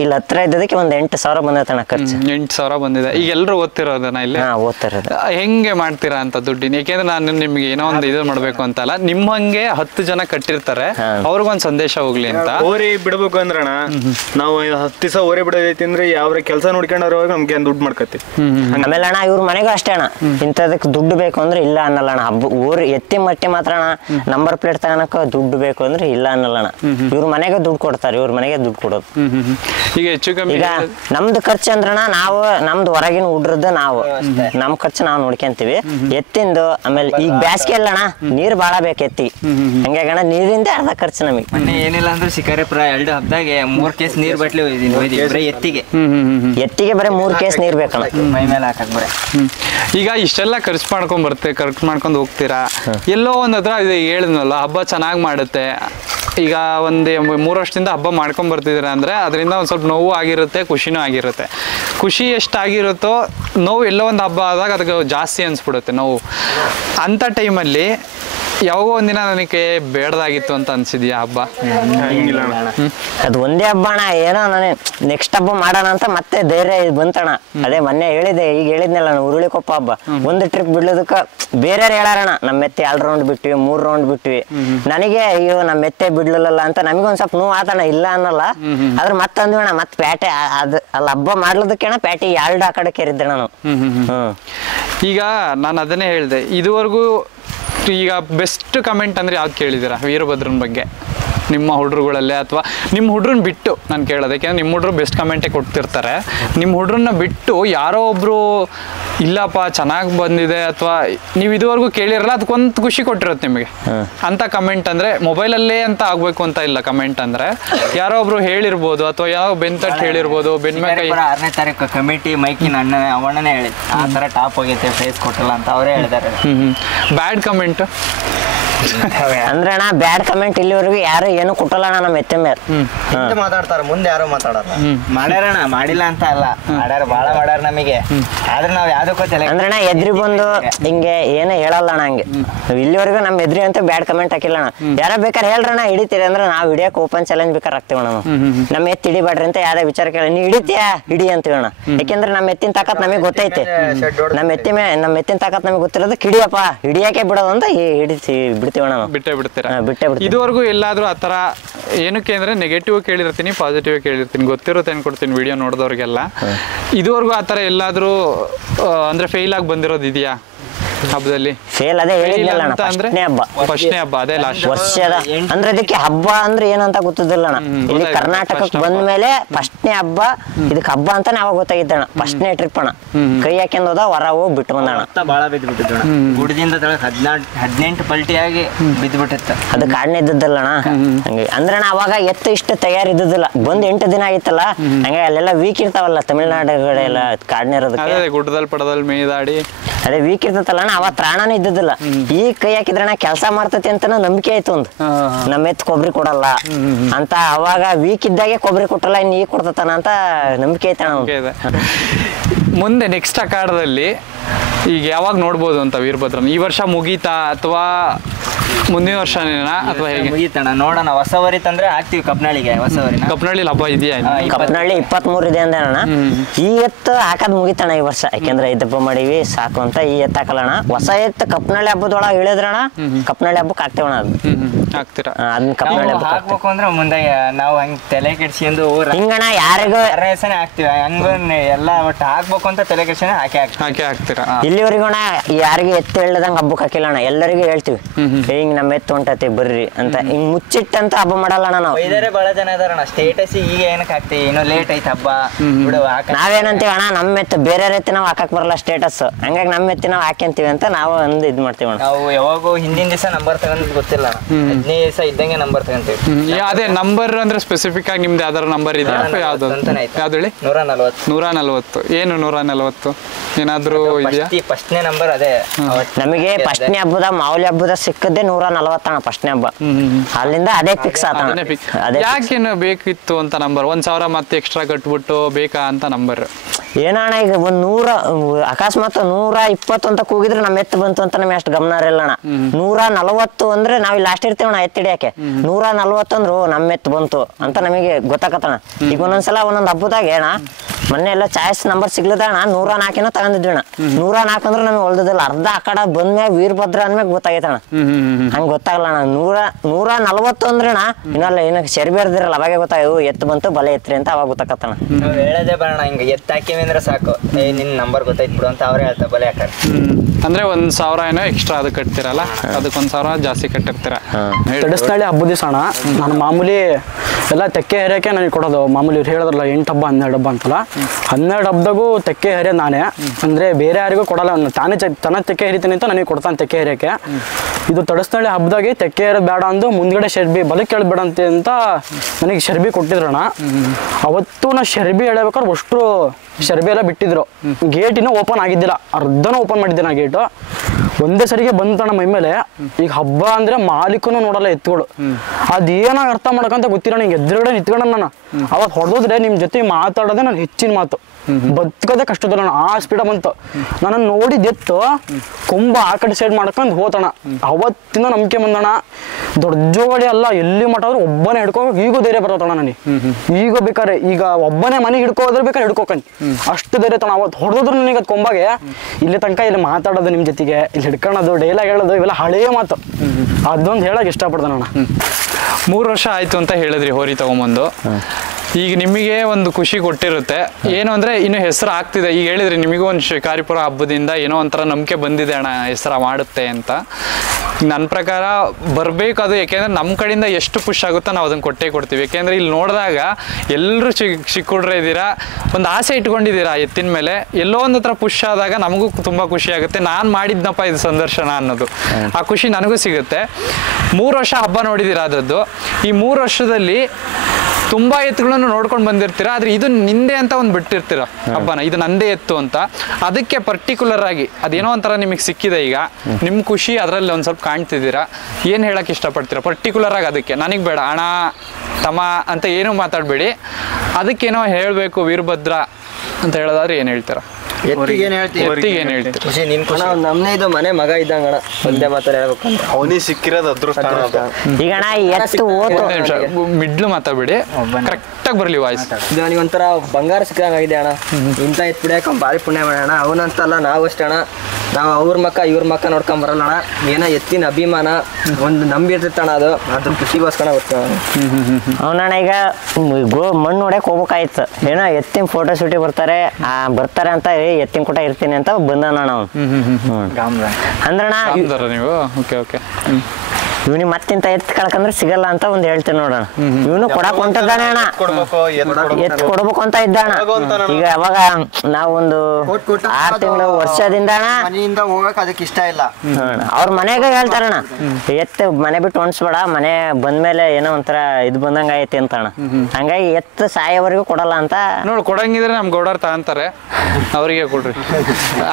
ಇಲ್ಲಿ ಹತ್ರ ಇದ್ದದಕ್ಕೆ ಒಂದ್ 8,000 ಬಂದೈತಣ್ಣ ಖರ್ಚು. 8,000 ಬಂದಿದೆ. ಈಗ ಎಲ್ರು ಓದ್ತಿರೋದನ್ನ ಇಲ್ಲಿ ಓದ್ತಿರೋದು. ಹೆಂಗೆ ಮಾಡ್ತೀರಾ ಅಂತ ದುಡ್ಡಿನ? ಯಾಕೆಂದ್ರೆ ನಾನು ನಿಮ್ಗೆ ಏನೋ ಒಂದು ಇದು ಮಾಡ್ಬೇಕು ಅಂತಲ್ಲ, ನಿಮ್ಮಂಗೆ 10 ಜನ ಕಟ್ಟಿರ್ತಾರೆ, ಅವ್ರಿಗೊಂದ್ ಸಂದೇಶ ಹೋಗ್ಲಿ ಅಂತ. ಓರಿ ಬಿಡ್ಬೇಕು ಅಂದ್ರಣ, ನಾವು 10 ದಿವಸ ಓರಿ ಬಿಡೋದೈತಿ ಅಂದ್ರೆ ಯಾವ ಕೆಲಸ ನೋಡ್ಕೊಂಡವ್ರ ನಮ್ಗೆ ದುಡ್ಡು ಮಾಡ್ಕತ್ತಿ. ಆಮೇಲೆ ಅಣ್ಣ ಇವ್ರ ಮನೆಗೂ ಅಷ್ಟೇ ಅಣ್ಣ, ಇಂಥದಕ್ಕೆ ದುಡ್ಡು ಬೇಕು ಅಂದ್ರೆ ಇಲ್ಲ ಅನ್ನಲ್ಲ ಅಣ್ಣ. ಹಬ್ಬ ಊರು ಎತ್ತಿ ಮಟ್ಟಿ ಮಾತ್ರ ಅಣ್ಣ, ನಂಬರ್ ಪ್ಲೇಟ್ ತಗೋಣಕ ದುಡ್ಡು ಬೇಕು ಅಂದ್ರೆ ಇಲ್ಲ ಅನ್ನಲ್ಲ ಅಣ್ಣ. ಇವ್ರ ಮನೆಗೆ ದುಡ್ಡು ಕೊಡ್ತಾರೆ, ಇವ್ರ ಮನೆಗೆ ದುಡ್ಡು ಕೊಡೋದು. ಈಗ ಹೆಚ್ಚು ಕಮ್ಮಿ ಈಗ ನಮ್ದು ಖರ್ಚು ಅಂದ್ರಣ, ನಾವು ನಮ್ದು ಹೊರಗಿನ ಹುಡ್ರದ್ದು ನಾವು ನಮ್ ಖರ್ಚು ನಾವು ನೋಡ್ಕೊಂತೀವಿ. ಎತ್ತಿಂದು ಆಮೇಲೆ ಈಗ ಬ್ಯಾಸ್ಗೆ ಅಲ್ಲಣ್ಣ, ನೀರ್ ಬಾಳ ಬೇಕು ಎತ್ತಿ, ಹಂಗಾಗಣ ನೀರಿಂದ ಅರ್ಧ ಖರ್ಚು ನಮಗೆ. ಮೊನ್ನೆ ಏನಿಲ್ಲ ಅಂದ್ರೆ ಶಿಕಾರಿಪುರ 2 ಹಬ್ಬದಾಗೆ 3 ಕೇಸ್ ನೀರ್ ಬಟ್ಲಿ ಒಯ್ದಿದ್ವಿ ಎತ್ತಿಗೆ ಬರೀ 3 ಕೇಸ್ ನೀರ್ ಬೇಕಣ್ಣ ಮೈ ಮೇಲೆ ಹಾಕಕ್ ಬರೀ. ಈಗ ಇಷ್ಟೆಲ್ಲ ಖರ್ಚು ಮಾಡ್ಕೊಂಡ್ ಹೋಗ್ತೀರಾ, ಎಲ್ಲೋ ಒಂದ್ ಹತ್ರ ಇದು ಹೇಳಿದ್ನಲ್ಲ, ಹಬ್ಬ ಚೆನ್ನಾಗಿ ಮಾಡುತ್ತೆ. ಈಗ ಒಂದು 3 ವರ್ಷದಿಂದ ಹಬ್ಬ ಮಾಡ್ಕೊಂಡ್ ಬರ್ತಿದ್ದೀರಾ ಅಂದ್ರೆ ಅದರಿಂದ ಒಂದು ಸ್ವಲ್ಪ ನೋವು ಆಗಿರುತ್ತೆ, ಖುಷಿನೂ ಆಗಿರುತ್ತೆ. ಖುಷಿ ಎಷ್ಟಾಗಿರುತ್ತೋ ನೋವು ಎಲ್ಲೋ ಒಂದು ಹಬ್ಬ ಆದಾಗ ಅದಕ್ಕೆ ಜಾಸ್ತಿ ಅನ್ಸ್ಬಿಡುತ್ತೆ ನೋವು. ಅಂಥ ಟೈಮಲ್ಲಿ ಯಾವಾಗೋ ಒಂದಿನ ನನಗೆ ಬೇಡದಾಗಿತ್ತು ಅಂತ ಅನ್ಸಿದ್ಯಾ ಹಬ್ಬ? ಅದು ಒಂದೇ ಹಬ್ಬ ಅಣ್ಣ, ಏನೋ ನಾನು ನೆಕ್ಸ್ಟ್ ಹಬ್ಬ ಮಾಡೋಣ ಅಂತ ಮತ್ತೆ ಧೈರ್ಯ ಬಂತಣ್ಣ. ಅದೇ ಮೊನ್ನೆ ಹೇಳಿದೆ, ಈಗ ಹೇಳಿದ್ನಲ್ಲ ನಾನು, ಹುರುಳಿಕೊಪ್ಪ ಹಬ್ಬ ಒಂದು ಟ್ರಿಪ್ ಬಿಡ್ಲೋದಕ್ಕ ಬೇರೆ ಹೇಳಾರಣ, ನಮ್ಮ ಮೆತ್ತೆ 2 ರೌಂಡ್ ಬಿಟ್ವಿ, 3 ರೌಂಡ್ ಬಿಟ್ವಿ. ನನಗೆ ಅಯ್ಯೋ ನಮ್ಮ ಮೆತ್ತೆ ಬಿಡ್ಲಿಲ್ಲ ಅಂತ ನಮಗೊಂದ್ ಸ್ವಲ್ಪ ನೋವು ಆತಣ, ಇಲ್ಲ ಅನ್ನಲ್ಲ. ಆದ್ರೆ ಮತ್ತೆ ಅಂದ್ವಣ್ಣ, ಮತ್ತೆ ಪ್ಯಾಟೆ ಅದು ಅಲ್ಲಿ ಹಬ್ಬ ಮಾಡ್ಲೋದಕ್ಕೆ ಪ್ಯಾಟೆ 2 ಆ ಕಡೆ ಕೇರಿದ್ದೆ ನಾನು. ಈಗ ನಾನು ಅದನ್ನೇ ಹೇಳಿದೆ, ಇದುವರೆಗೂ ಈಗ ಬೆಸ್ಟ್ ಕಮೆಂಟ್ ಅಂದ್ರೆ ಯಾವ್ದು ಕೇಳಿದ್ದೀರಾ ವೀರಭದ್ರನ ಬಗ್ಗೆ ನಿಮ್ಮ ಹುಡುಗರುಗಳಲ್ಲೇ, ಅಥವಾ ನಿಮ್ಮ ಹುಡುಗರನ್ನ ಬಿಟ್ಟು ನಾನು ಕೇಳೋದು, ಯಾಕೆಂದ್ರೆ ನಿಮ್ಮ ಹುಡುಗರು ಬೆಸ್ಟ್ ಕಮೆಂಟೇ ಕೊಡ್ತಿರ್ತಾರೆ. ನಿಮ್ಮ ಹುಡುಗರನ್ನ ಬಿಟ್ಟು ಯಾರೋ ಒಬ್ರು ಇಲ್ಲಪ್ಪ ಚೆನ್ನಾಗಿ ಬಂದಿದೆ ಅಥವಾ ನೀವು ಇದುವರೆಗೂ ಕೇಳಿರಲ್ಲ, ಅದಕ್ಕೊಂದು ಖುಷಿ ಕೊಟ್ಟಿರುತ್ತೆ ನಿಮಗೆ ಅಂತ ಕಮೆಂಟ್ ಅಂದ್ರೆ, ಮೊಬೈಲಲ್ಲೇ ಅಂತ ಆಗ್ಬೇಕು ಅಂತ ಇಲ್ಲ. ಕಮೆಂಟ್ ಅಂದ್ರೆ ಯಾರೋ ಒಬ್ರು ಹೇಳಿರ್ಬೋದು, ಅಥವಾ ಯಾವ ಬೆಂತಟ್ಟು ಹೇಳಿರ್ಬೋದು, ಬೆನ್ಮೇಕೈ 6ನೇ ತಾರೀಕು ಕಮಿಟಿ ಮೈಕಿನ ಅವಣ್ಣನೇ ಹೇಳಿದ್ ಆ ತರ ಟಾಪ್ ಹೋಗೈತೆ, ಫೇಸ್ ಕೊಟ್ಟಿಲ್ಲ ಅಂತ ಅವರೇ ಹೇಳಿದಾರೆ. ಬ್ಯಾಡ್ ಕಮೆಂಟ್ ಅಂದ್ರೆ ಅಣ್ಣ ಬ್ಯಾಡ್ ಕಮೆಂಟ್ ಇಲ್ಲಿವರೆಗೂ ಯಾರು ಏನು ಕೊಟ್ಟಲ್ಲ ಅಣ್ಣ ನಮ್ಮ ಎತ್ತೆ ಮೇಲೆ. ಮಾತಾಡ್ತಾರೆ, ಮುಂದೆ ಯಾರು ಮಾತಾಡಲ್ಲ. ಮಾಡ್ಯಾರಣ, ಮಾಡಿಲ್ಲ ಅಂತ ಅಲ್ಲ, ಮಾಡ್ಯಾರ, ಬಾಳ ಮಾಡ್ಯಾರ ನಮಗೆ. ಆದ್ರೆ ನಾವ್ ಯಾವ್ದಕ್ಕೂ ತಲೆ ಅಂದ್ರೆ ಅಣ್ಣ ಎದ್ರಿ ಬಂದು ಹಿಂಗೆ ಏನೋ ಹೇಳಲ್ಲ ಅಣ್ಣ. ಹಂಗೆ ಇಲ್ಲಿವರೆಗೂ ನಮ್ಮ ಎದ್ರಿ ಅಂತ ಬ್ಯಾಡ್ ಕಮೆಂಟ್ ಹಾಕಿಲ್ಲ ಅಣ್ಣ. ಯಾರ ಬೇಕಾರೆ ಹೇಳ್ರಣ ಹಿಡಿತೀರಿ ಅಂದ್ರೆ ನಾವು ಹಿಡಿಯಕ್ ಓಪನ್ ಚಾಲೆಂಜ್ ಬೇಕಾರೆ ಹಾಕ್ತೀವಣ್ಣ. ನಮ್ಮ ಎತ್ತಿ ಹಿಡಿಬೇಡ್ರಿ ಅಂತ ಯಾರ ವಿಚಾರ ಕೇಳ, ನೀ ಹಿಡಿತೀಯಾ ಹಿಡಿ ಅಂತೀವಣ್ಣ. ಯಾಕೆಂದ್ರೆ ನಮ್ಮ ಎತ್ತಿನ ತಾಕತ್ ನಮಗೆ ಗೊತ್ತೈತೆ, ನಮ್ಮ ಎತ್ತಿನ ತಾಕತ್ ನಮಗೆ ಗೊತ್ತಿರೋದಕ್ಕೆ ಹಿಡಿಯಪ್ಪ, ಹಿಡಿಯಾಕೆ ಬಿಡೋದು ಅಂತ ಹಿಡಿಸಿ ಬಿಡ್ತೀವಣ್ಣ. ಬಿಟ್ಟೇ ಬಿಡ್ತೀರಾ? ಇದುವರೆಗೂ ಎಲ್ಲಾದ್ರೂ ಆತರ ಏನಕ್ಕೆ ಅಂದ್ರೆ ನೆಗೆಟಿವ್ ಕೇಳಿರ್ತೀನಿ, ಪಾಸಿಟಿವ್ ಕೇಳಿರ್ತೀನಿ, ಗೊತ್ತಿರುತ್ತೆ ಅನ್ಕೊಡ್ತೀನಿ ವಿಡಿಯೋ ನೋಡಿದವ್ರಿಗೆಲ್ಲ. ಇದುವರೆಗೂ ಆತರ ಎಲ್ಲಾದ್ರೂ ಅಂದ್ರೆ ಫೇಲ್ ಆಗಿ ಬಂದಿರೋದು ಇದೆಯಾ ಹಬ್ಬದಲ್ಲಿ? ಫೇಲ್ ಅದೇ ಹೇಳಿದ್ನಲ್ಲ ಅಣ್ಣ, ಫಸ್ಟ್ನೇ ಹಬ್ಬ ಅದೇ ಲಾಸ್ಟ್ ವರ್ಷದ. ಅಂದ್ರೆ ಅದಕ್ಕೆ ಹಬ್ಬ ಅಂದ್ರೆ ಏನಂತ ಗೊತ್ತಿದ್ದಿಲ್ಲ ಅಣ್ಣ. ಇಲ್ಲಿ ಕರ್ನಾಟಕಕ್ಕೆ ಬಂದ್ಮೇಲೆ ಫಸ್ಟ್ನೇ ಹಬ್ಬ, ಇದಕ್ಕೆ ಹಬ್ಬ ಅಂತಾನೆ ಅವಾಗ ಗೊತ್ತಾಗಿದ್ದಣ್ಣ. ಫಸ್ಟ್ನೇ ಟ್ರಿಪ್ ಅಣ್ಣ, ಕೈ ಹಾಕ್ಯಂದ್ ಹೋದ, ಹೊರ ಹೋಗಿ ಬಿಟ್ಟು ಬಂದಣ್ಣ. ಬಾಳ ಬಿದ್ದು ಬಿಟ್ಟಿದ್ದಣ್ಣ, ಗುಡ್ದಿಂದ 18 ಪಲ್ಟಿಯಾಗಿ ಬಿದ್ದು ಬಿಟ್ಟಿತ್ತು. ಅದು ಕಾಡ್ನೆ ಇದ್ದದ್ದಲ್ಲ ಅಣ್ಣ. ಹಂಗೆ ಅಂದ್ರೆ ಅಣ್ಣ ಅವಾಗ ಎತ್ತು ಇಷ್ಟು ತಯಾರಿದ್ದಿಲ್ಲ, ಬಂದ್ 8 ದಿನ ಆಗಿತ್ತಲ್ಲ, ಹಂಗೆ ಅಲ್ಲೆಲ್ಲ ವೀಕ್ ಇರ್ತಾವಲ್ಲ ತಮಿಳ್ನಾಡು ಕಡೆ ಎಲ್ಲ ಕಾಡ್ನೆ ಇರೋದಕ್ಕೆ, ಗುಡ್ಡದಲ್ಲಿ ಪಡದಲ್ಲಿ ಮೇದಾಡಿ ಅದೇ ವೀಕ್ ಇರ್ತೈತಲ್ಲ ಅಣ್ಣ. ಅವ ತ್ರಾಣನೇ ಇದ್ದಿದ್ದಿಲ್ಲ. ಈ ಕೈ ಹಾಕಿದ್ರಣ್ಣ ಕೆಲಸ ಮಾಡ್ತತಿ ಅಂತ ನಂಬಿಕೆ ಆಯ್ತು ಒಂದು, ನಮ್ಮ ಎತ್ತು ಕೊಬ್ಬರಿ ಕೊಡಲ್ಲ ಅಂತ. ಅವಾಗ ವೀಕ್ ಇದ್ದಾಗೆ ಕೊಬ್ಬರಿ ಕೊಟ್ಟಲ್ಲ, ಇನ್ನು ಈಗ ಕೊಡ್ತಾನ ಅಂತ ನಂಬಿಕೆ ಐತಣ್ಣ. ಮುಂದೆ ನೆಕ್ಸ್ಟ್ ಅಖಾಡದಲ್ಲಿ ಈಗ ಯಾವಾಗ ನೋಡ್ಬೋದು ಅಂತ ವೀರಭದ್ರನ್? ಈ ವರ್ಷ ಮುಗೀತಾ ಅಥವಾ ಮುಂದಿನ ವರ್ಷನೇನಾ ಅಥವಾ ಹೇಗೆ? ಮುಗೀತಣ್ಣ, ನೋಡೋಣ. ಹೊಸವರಿ ತಂದ್ರೆ ಹಾಕ್ತಿವಿ ಕಪ್ನಳ್ಳಿಗೆ. ಹೊಸವರಿನ ಕಪ್ನಳ್ಳಿ ಹಬ್ಬ ಇದೆಯಾ? ಕಪ್ನಳ್ಳಿ 23 ಇದೆ ಅಂದಣ್ಣ. ಈ ಎತ್ತು ಹಾಕದ್ ಮುಗಿತಣ್ಣ ಈ ವರ್ಷ, ಯಾಕೆಂದ್ರೆ ಐದು ಹಬ್ಬ ಮಾಡೀವಿ ಸಾಕು ಅಂತ ಈ ಎತ್ತು ಹಾಕಲ್ಲಣ್ಣ. ಹೊಸ ಎತ್ತು ಕಪ್ನಳ್ಳಿ ಹಬ್ಬದೊಳಗೆ ಹೇಳಿದ್ರಣ್ಣ, ಕಪ್ನಳ್ಳಿ ಹಬ್ಬಕ್ಕೆ ಹಾಕ್ತೇವಣ್ಣ. ಅದು ಹಾಕ್ತೀರಾ? ಅದನ್ನ ಕಪ್ನಳ್ಳಿ ಹಬ್ಬ ಹಾಕ್ಬೇಕು ಅಂದ್ರೆ ಮುಂದೆ ನಾವು ಹಂಗ್ ತಲೆ ಕೆಡ್ಸ್ಕೊಂಡು ಹಿಂಗಣ್ಣ ಯಾರಿಗೂ ಹೆಸನೇ ಹಾಕ್ತಿವಿ. ಹಂಗ ಎಲ್ಲ ಒಟ್ಟು ಹಾಕ್ಬೇಕು ಅಂತ ತಲೆ ಕೆಡ್ಸ್ಕೊಂಡು ಹಾಕಿ ಹಾಕ್ತೀರಾ? ಇಲ್ಲಿವರೆಗೂ ಯಾರಿಗೂ ಎತ್ತು ಹೇಳ್ದಂಗ ಹಬ್ಬಕ್ಕೆ ಹಾಕಿಲ್ಲ ಅಣ್ಣ. ಎಲ್ಲರಿಗೂ ಹೇಳ್ತೀವಿ ಹಿಂಗ್ ನಮ್ಮ ಎತ್ತು ಹೊಂಟತಿ ಬರ್ರಿ ಅಂತ. ಹಿಂಗ್ ಮುಚ್ಚಿಟ್ಟಂತ ಹಬ್ಬ ಮಾಡಲ್ಲ ಅಣ್ಣ ನಾವು. ಬೈದರೆ ಬಹಳ ಜನ ಇದಾರಣ್ಣ. ಸ್ಟೇಟಸ್ ಈಗ ಏನಕ್ಕೆ ಹಾಕ್ತಿವಿ, ಇನ್ನೂ ಲೇಟ್ ಐತೆ ಹಬ್ಬ ಬಿಡು. ನಾವೇನಂತೀವಿ ಅಣ್ಣ, ನಮ್ಮ ಎತ್ತು ಬೇರೆ ಎತ್ತಿ ನಾವು ಹಾಕಕ್ ಬರಲ್ಲ ಸ್ಟೇಟಸ್, ಹಂಗಾಗಿ ನಮ್ಮ ಎತ್ತಿ ನಾವು ಹಾಕ್ಯಂತೀವಿ ಅಂತ ನಾವು ಒಂದು ಇದ್ ಮಾಡ್ತೀವಿ ಅಣ್ಣ. ನಾವು ಯಾವಾಗೂ ಹಿಂದಿನ ದಿವಸ ನಂಬರ್ ತಗೊಂಡ್ ಗೊತ್ತಿಲ್ಲ, 15 ದಿವಸ ಇದ್ದಂಗೆ ನಂಬರ್ ತಗೊಂತೀವಿ. ಅದೇ ನಂಬರ್ ಅಂದ್ರೆ ಸ್ಪೆಸಿಫಿಕ್ ಆಗಿ ನಿಮ್ದು ಯಾವ್ದಾರ ನಂಬರ್ ಇದೆಯಾ? ಯಾವ್ದು ಯಾವ್ದು ಹೇಳಿ? 140. ಏನು 140 ಏನಾದ್ರು ಇದೆಯಾ? ಫಸ್ಟ್ನೇ ನಂಬರ್ ಅದೇ ನಮಗೆ ಫಸ್ಟ್ನೇ ಹಬ್ಬದ ಮಾವಲಿ ಹಬ್ಬದ ಸಿಕ್ಕದ್ದೇ 140 ಅಣ್ಣ ಫಸ್ಟ್ನೇ ಹಬ್ಬ. ಅಲ್ಲಿಂದ ಅದೇ ಫಿಕ್ಸ್ ಆತ. ಯಾಕೇನು ಬೇಕಿತ್ತು ಅಂತ ನಂಬರ್? 1000 ಮತ್ತೆ ಎಕ್ಸ್ಟ್ರಾ ಕಟ್ಬಿಟ್ಟು ಬೇಕಾ ಅಂತ ನಂಬರ್? ಏನಣ್ಣ ಈಗ ಒಂದ್ 100 ಅಕಸ್ಮಾತ್ 120 ಅಂತ ಕೂಗಿದ್ರೆ ನಮ್ಮ ಎತ್ತು ಬಂತು ಅಂತ ನಮಗೆ ಅಷ್ಟು ಗಮನ ಇರಲ್ಲ ಅಣ್ಣ. 140 ಅಂದ್ರೆ ನಾವ್ ಲಾಸ್ಟ್ ಇರ್ತೇವಣ್ಣ ಎತ್ತು ಹಿಡಿಯಾಕೆ. 140 ಅಂದ್ರು ನಮ್ಮ ಎತ್ತು ಬಂತು ಅಂತ ನಮಗೆ ಗೊತ್ತಾಗತ್ತಣ್ಣ. ಈಗ ಒಂದೊಂದ್ಸಲ ಒಂದೊಂದ್ ಹಬ್ಬದಾಗ ಅಣ್ಣ, ಮೊನ್ನೆ ಎಲ್ಲ ಚಾಯ್ಸ್ ನಂಬರ್ ಸಿಗ್ಲದ ಅಣ್ಣ 104 ತಗೊಂಡಿದ್ವಿ ಅಣ್ಣ. 104 ಅಂದ್ರೆ ನಮಗೆ ಹೊಲ್ದಿಲ್ಲ. ಅರ್ಧ ಆ ಕಡೆ ಬಂದ್ಮ್ಯಾಗ ವೀರಭದ್ರ ಅಂದ್ಮ್ಯಾಗ ಗೊತ್ತಾಗೈತಣ್ಣ. ಹಂಗ ಗೊತ್ತಾಗಲ್ಲ ಅಣ್ಣ. 140 ಅಂದ್ರೆ ಅಣ್ಣ ಇನ್ನಲ್ಲ ಏನಕ್ಕೆ ಸೆರ್ಬೇರ್ದಿರಲ್ಲ, ಅವಾಗೆ ಗೊತ್ತಾಗ ಎತ್ತು ಬಂತು ಬಲೆ ಎತ್ರಿ ಅಂತ ಅವಾಗ ಗೊತ್ತಾಗತ್ತಣ್ಣ. ನಾವ್ ಹೇಳೋದೇ ಬರೋಣ, ಹಿಂಗ ಎತ್ತು ಹಾಕಿವಿ ಅಂದ್ರೆ ಸಾಕು, ನಿನ್ ನಂಬರ್ ಗೊತ್ತಾಯ್ತು ಬಿಡು ಅಂತ ಅವ್ರೇ ಹೇಳ್ತಾರೆ ಬಲೆ ಹಾಕಾರ. ಅಂದ್ರೆ 1000 ಏನೋ ಎಕ್ಸ್ಟ್ರಾ ಅದು ಕಟ್ತಿರಲ್ಲ, ಅದಕ್ಕೆ 1000 ಜಾಸ್ತಿ ಕಟ್ಟಿರ್ತೀರ. ತಡಸ್ನಳ್ಳಿ ಹಬ್ಬದ ದಿವಸ ಅಣ್ಣ ನಾನು ಮಾಮೂಲಿ ಎಲ್ಲ ತೆಕ್ಕೆ ಹೆರಕ್ಕೆ ನನಗೆ ಕೊಡೋದು. ಮಾಮೂಲಿ ಇವ್ರು ಹೇಳಿದ್ರಲ್ಲ 8 ಹಬ್ಬ 12 ಹಬ್ಬ ಅಂತಲ್ಲ, 12 ಹಬ್ಬದಾಗೂ ತೆಕ್ಕೆ ಹೆರೆ ನಾನೇ. ಅಂದ್ರೆ ಬೇರೆ ಯಾರಿಗೂ ಕೊಡಲ್ಲ, ತಾನೇ ತನ್ನ ತೆಕ್ಕೆ ಹೆರಿತೀನಿ ಅಂತ ನನಗೆ ಕೊಡ್ತಾನೆ ತೆಕ್ಕೆ ಹೆರಕ್ಕೆ. ಇದು ತಡಸ್ನಳ್ಳಿ ಹಬ್ಬದಾಗೆ ತೆಕ್ಕೆ ಇರೋದು ಬೇಡ ಅಂದು ಮುಂದ್ಗಡೆ ಶರ್ಬಿ ಬಲಕ್ಕೆ ಎಳ್ಬೇಡ ಅಂತ ನನಗೆ ಶರ್ಬಿ ಕೊಟ್ಟಿದ್ರಣ್ಣ. ಅವತ್ತು ನಾ ಶರ್ಬಿ ಎಳಬೇಕಾದ್ರೆ ಅಷ್ಟು ಶರ್ಬಿ ಎಲ್ಲ ಬಿಟ್ಟಿದ್ರು. ಗೇಟ್ ಇನ್ನೂ ಓಪನ್ ಆಗಿದ್ದಿಲ್ಲ, ಅರ್ಧನೂ ಓಪನ್ ಮಾಡಿದ್ದೆ ನಾ ಗೇಟು. ಒಂದೇ ಸರಿಗೆ ಬಂತಣ್ಣ ಮೈ ಮೇಲೆ. ಈಗ ಹಬ್ಬ ಅಂದ್ರೆ ಮಾಲೀಕನು ನೋಡಲ್ಲ ಎತ್ತುಗಳು. ಅದೇನಾಗ ಅರ್ಥ ಮಾಡ್ಕಂತ ಗೊತ್ತಿಲ್ಲ. ನಿಂಗೆ ಎದುರುಗಡೆ ನಿಂತ್ಕೊಂಡ ನಾನು ಅವಾಗ ಹೊಡೆದ್ರೆ ನಿಮ್ಮ ಜೊತೆ ಮಾತಾಡೋದೇ ನಾನು ಹೆಚ್ಚಿನ ಮಾತು. ಬದುಕೋದೇ ಕಷ್ಟದ ನಾನು ಆ ಸ್ಪೀಡ ಬಂತು. ನಾನು ನೋಡಿದ್ದೆತ್ತು ಕೊಂಬ ಆ ಕಡೆ ಸೈಡ್ ಮಾಡ್ಕೊಂಡು ಹೋತಣ. ಅವತ್ತಿಂದ ನಂಬಿಕೆ ಬಂದಣ. ದೊಡ್ಡ ಜೋಡಿ ಅಲ್ಲ, ಎಲ್ಲಿ ಮಠಾದ್ರು ಒಬ್ಬನೇ ಹಿಡ್ಕೋಬೇಕು. ಈಗೂ ಧೈರ್ಯ ಬರ್ತಣ ನನಗೆ. ಈಗ ಬೇಕಾರೆ ಈಗ ಒಬ್ಬನೇ ಮನೆಗೆ ಹಿಡ್ಕೋದ್ರೆ ಬೇಕಾದ್ರೆ ಹಿಡ್ಕೋಕಂತ ಅಷ್ಟು ಧೈರ್ಯ ತಣ. ಅವತ್ತು ಹೊಡೆದ್ರು ನನಗೆ ಅದು ಕೊಂಬಾಗೆ. ಇಲ್ಲಿ ತನಕ ಇಲ್ಲಿ ಮಾತಾಡೋದು ನಿಮ್ಮ ಜೊತೆಗೆ, ಇಲ್ಲಿ ಹಿಡ್ಕೊಳ್ಳೋದು, ಡೈಲಾಗ್ ಹೇಳೋದು, ಇವೆಲ್ಲ ಹಳೆಯ ಮಾತು. ಅದೊಂದು ಹೇಳಕ್ ಇಷ್ಟಪಡ್ತಾನ. 3 ವರ್ಷ ಆಯ್ತು ಅಂತ ಹೇಳಿದ್ರಿ ಹೋರಿ ತಗೊಂಬಂದು. ಈಗ ನಿಮಗೆ ಒಂದು ಖುಷಿ ಕೊಟ್ಟಿರುತ್ತೆ. ಏನು ಅಂದರೆ ಇನ್ನು ಹೆಸರು ಆಗ್ತಿದೆ. ಈಗ ಹೇಳಿದ್ರಿ ನಿಮಗೂ ಒಂದು ಶಿಕಾರಿಪುರ ಹಬ್ಬದಿಂದ ಏನೋ ಒಂಥರ ನಂಬಿಕೆ ಬಂದಿದೆ ಅಣ್ಣ ಹೆಸರು ಮಾಡುತ್ತೆ ಅಂತ. ನನ್ನ ಪ್ರಕಾರ ಬರಬೇಕು ಅದು. ಯಾಕೆಂದರೆ ನಮ್ಮ ಕಡೆಯಿಂದ ಎಷ್ಟು ಪುಷ್ ಆಗುತ್ತೋ ನಾವು ಅದನ್ನು ಕೊಟ್ಟೇ ಕೊಡ್ತೀವಿ. ಯಾಕೆಂದರೆ ಇಲ್ಲಿ ನೋಡಿದಾಗ ಎಲ್ಲರೂ ಚಿಕ್ಕ ಹುಡ್ರೆ ಇದ್ದೀರಾ, ಒಂದು ಆಸೆ ಇಟ್ಕೊಂಡಿದ್ದೀರಾ ಎತ್ತಿನ ಮೇಲೆ. ಎಲ್ಲೋ ಒಂದು ಹತ್ರ ಪುಷ್ ಆದಾಗ ನಮಗೂ ತುಂಬ ಖುಷಿ ಆಗುತ್ತೆ. ನಾನು ಮಾಡಿದ್ನಪ್ಪ ಇದು ಸಂದರ್ಶನ ಅನ್ನೋದು, ಆ ಖುಷಿ ನನಗೂ ಸಿಗುತ್ತೆ. 3 ವರ್ಷ ಹಬ್ಬ ನೋಡಿದ್ದೀರಾ ಅದರದ್ದು. ಈ 3 ವರ್ಷದಲ್ಲಿ ತುಂಬ ಎತ್ತುಗಳನ್ನು ನೋಡ್ಕೊಂಡು ಬಂದಿರ್ತೀರ. ಆದರೆ ಇದು ನಿಂದೆ ಅಂತ ಒಂದು ಬಿಟ್ಟಿರ್ತೀರ ಹಬ್ಬನ, ಇದು ನಂದೇ ಎತ್ತು ಅಂತ. ಅದಕ್ಕೆ ಪರ್ಟಿಕ್ಯುಲರ್ ಆಗಿ ಅದೇನೋ ಒಂಥರ ನಿಮಗೆ ಸಿಕ್ಕಿದೆ. ಈಗ ನಿಮ್ಮ ಖುಷಿ ಅದರಲ್ಲಿ ಒಂದು ಸ್ವಲ್ಪ ಕಾಣ್ತಿದ್ದೀರಾ. ಏನು ಹೇಳಕ್ಕೆ ಇಷ್ಟಪಡ್ತೀರಾ ಪರ್ಟಿಕ್ಯುಲರ್ ಆಗಿ ಅದಕ್ಕೆ? ನನಗೆ ಬೇಡ ಅಣ್ಣ ತಮ್ಮ ಅಂತ ಏನೂ ಮಾತಾಡಬೇಡಿ, ಅದಕ್ಕೇನೋ ಹೇಳಬೇಕು ವೀರಭದ್ರ ಅಂತ ಹೇಳೋದಾದ್ರೆ ಏನು ಹೇಳ್ತೀರಾ? ಎತ್ತಿಗೆ ಏನು ಹೇಳ್ತೀವಿ? ಖುಷಿ ನಿನ್ ಖುಷಿ. ನಮ್ಮನೆ ಇದು ಮನೆ ಮಗ ಇದ್ದಂಗಣ. ಒಂದೇ ಮಾತಾಡಿ ಹೇಳ್ಬೇಕಂದ್ರೆ ಅವನಿಗೆ ಸಿಕ್ಕಿರೋದು ಅದೃಷ್ಟ. ಈಗ ಅಣ್ಣ ಎತ್ತು ಓತು ಮಿಡ್ಲು ಮಾತಾಡಬೇಡಿ, ಕರೆಕ್ಟಾಗಿ ಬರಲಿ ವಾಯ್ಸ್. ಇದು ನನಗೆ ಒಂಥರ ಬಂಗಾರ ಸಿಕ್ಕಂಗಾಗಿದೆ ಅಣ್ಣ. ಇಂಥ ಎತ್ತು ಬಿಡಕ್ಕೆ ಭಾರಿ ಪುಣ್ಯ ಮಾಡೋಣ. ಅವನಂತಲ್ಲ ನಾವು ಅಷ್ಟೇ ಅಣ್ಣ. ನಾವು ಅವ್ರ ಮಕ್ಕ ಇವ್ರ ಮಕ್ಕ ನೋಡ್ಕೊಂಡ್ ಬರಲ್ಲ ಅಣ್ಣ. ಏನೋ ಎತ್ತಿನ ಅಭಿಮಾನ ಒಂದು ನಂಬಿರ್ತಣ, ಅದು ಅದ್ರ ಖುಷಿಗೋಸ್ಕರ ಬರ್ತೀವಿ. ಅವನಣ್ಣ ಈಗ ಮಣ್ಣು ನೋಡಕ್ ಹೋಗ್ಬೇಕಾಯ್ತು. ಏನೋ ಎತ್ತಿನ ಫೋಟೋ ಶೂಟಿಗೆ ಬರ್ತಾರೆ ಅಂತ ಎತ್ತಿನ ಕೂಟ ಇರ್ತೀನಿ ಅಂತ ಬಂದಣ್ಣ ನಾವು. ಅಂದ್ರಣ್ಣ ನೀವು ಓಕೆ ಓಕೆ ಇವನಿಗೆ ಮತ್ತಿಂತ ಎತ್ತು ಕಳ್ಕಂದ್ರೆ ಸಿಗಲ್ಲ ಅಂತ ಒಂದು ಹೇಳ್ತೀನಿ ನೋಡೋಣ. ಇವನು ಕೊಡಕ್ ಹೊಂಟದಾನೆ ಅಣ್ಣ, ಎತ್ತು ಕೊಡ್ಬೇಕು ಅಂತ ಇದ್ದಾಣ. ಈಗ ಅವಾಗ ನಾವೊಂದು 6 ತಿಂಗಳು ವರ್ಷದಿಂದ ಅಣ್ಣ ಮನೆಯಿಂದ ಹೋಗಕ್ ಅದಕ್ಕೆ ಇಷ್ಟ ಇಲ್ಲ. ಅವ್ರ ಮನೆಗೆ ಹೇಳ್ತಾರಣ್ಣ, ಎತ್ತು ಮನೆ ಬಿಟ್ಟು ಹೊಣ್ಸ್ಬೇಡ, ಮನೆ ಬಂದ್ಮೇಲೆ ಏನೋ ಒಂಥರ ಇದು ಬಂದಂಗ ಐತಿ ಅಂತ ಅಣ್ಣ. ಹಂಗಾಗಿ ಎತ್ತು ಸಾಯೋವರೆಗೂ ಕೊಡಲ್ಲ ಅಂತ. ನೋಡಿ ಕೊಡಂಗಿದ್ರೆ ನಮ್ ಗೌಡರ್ ತಗೊಂತಾರೆ, ಅವರಿಗೆ ಕೊಡ್ರಿ.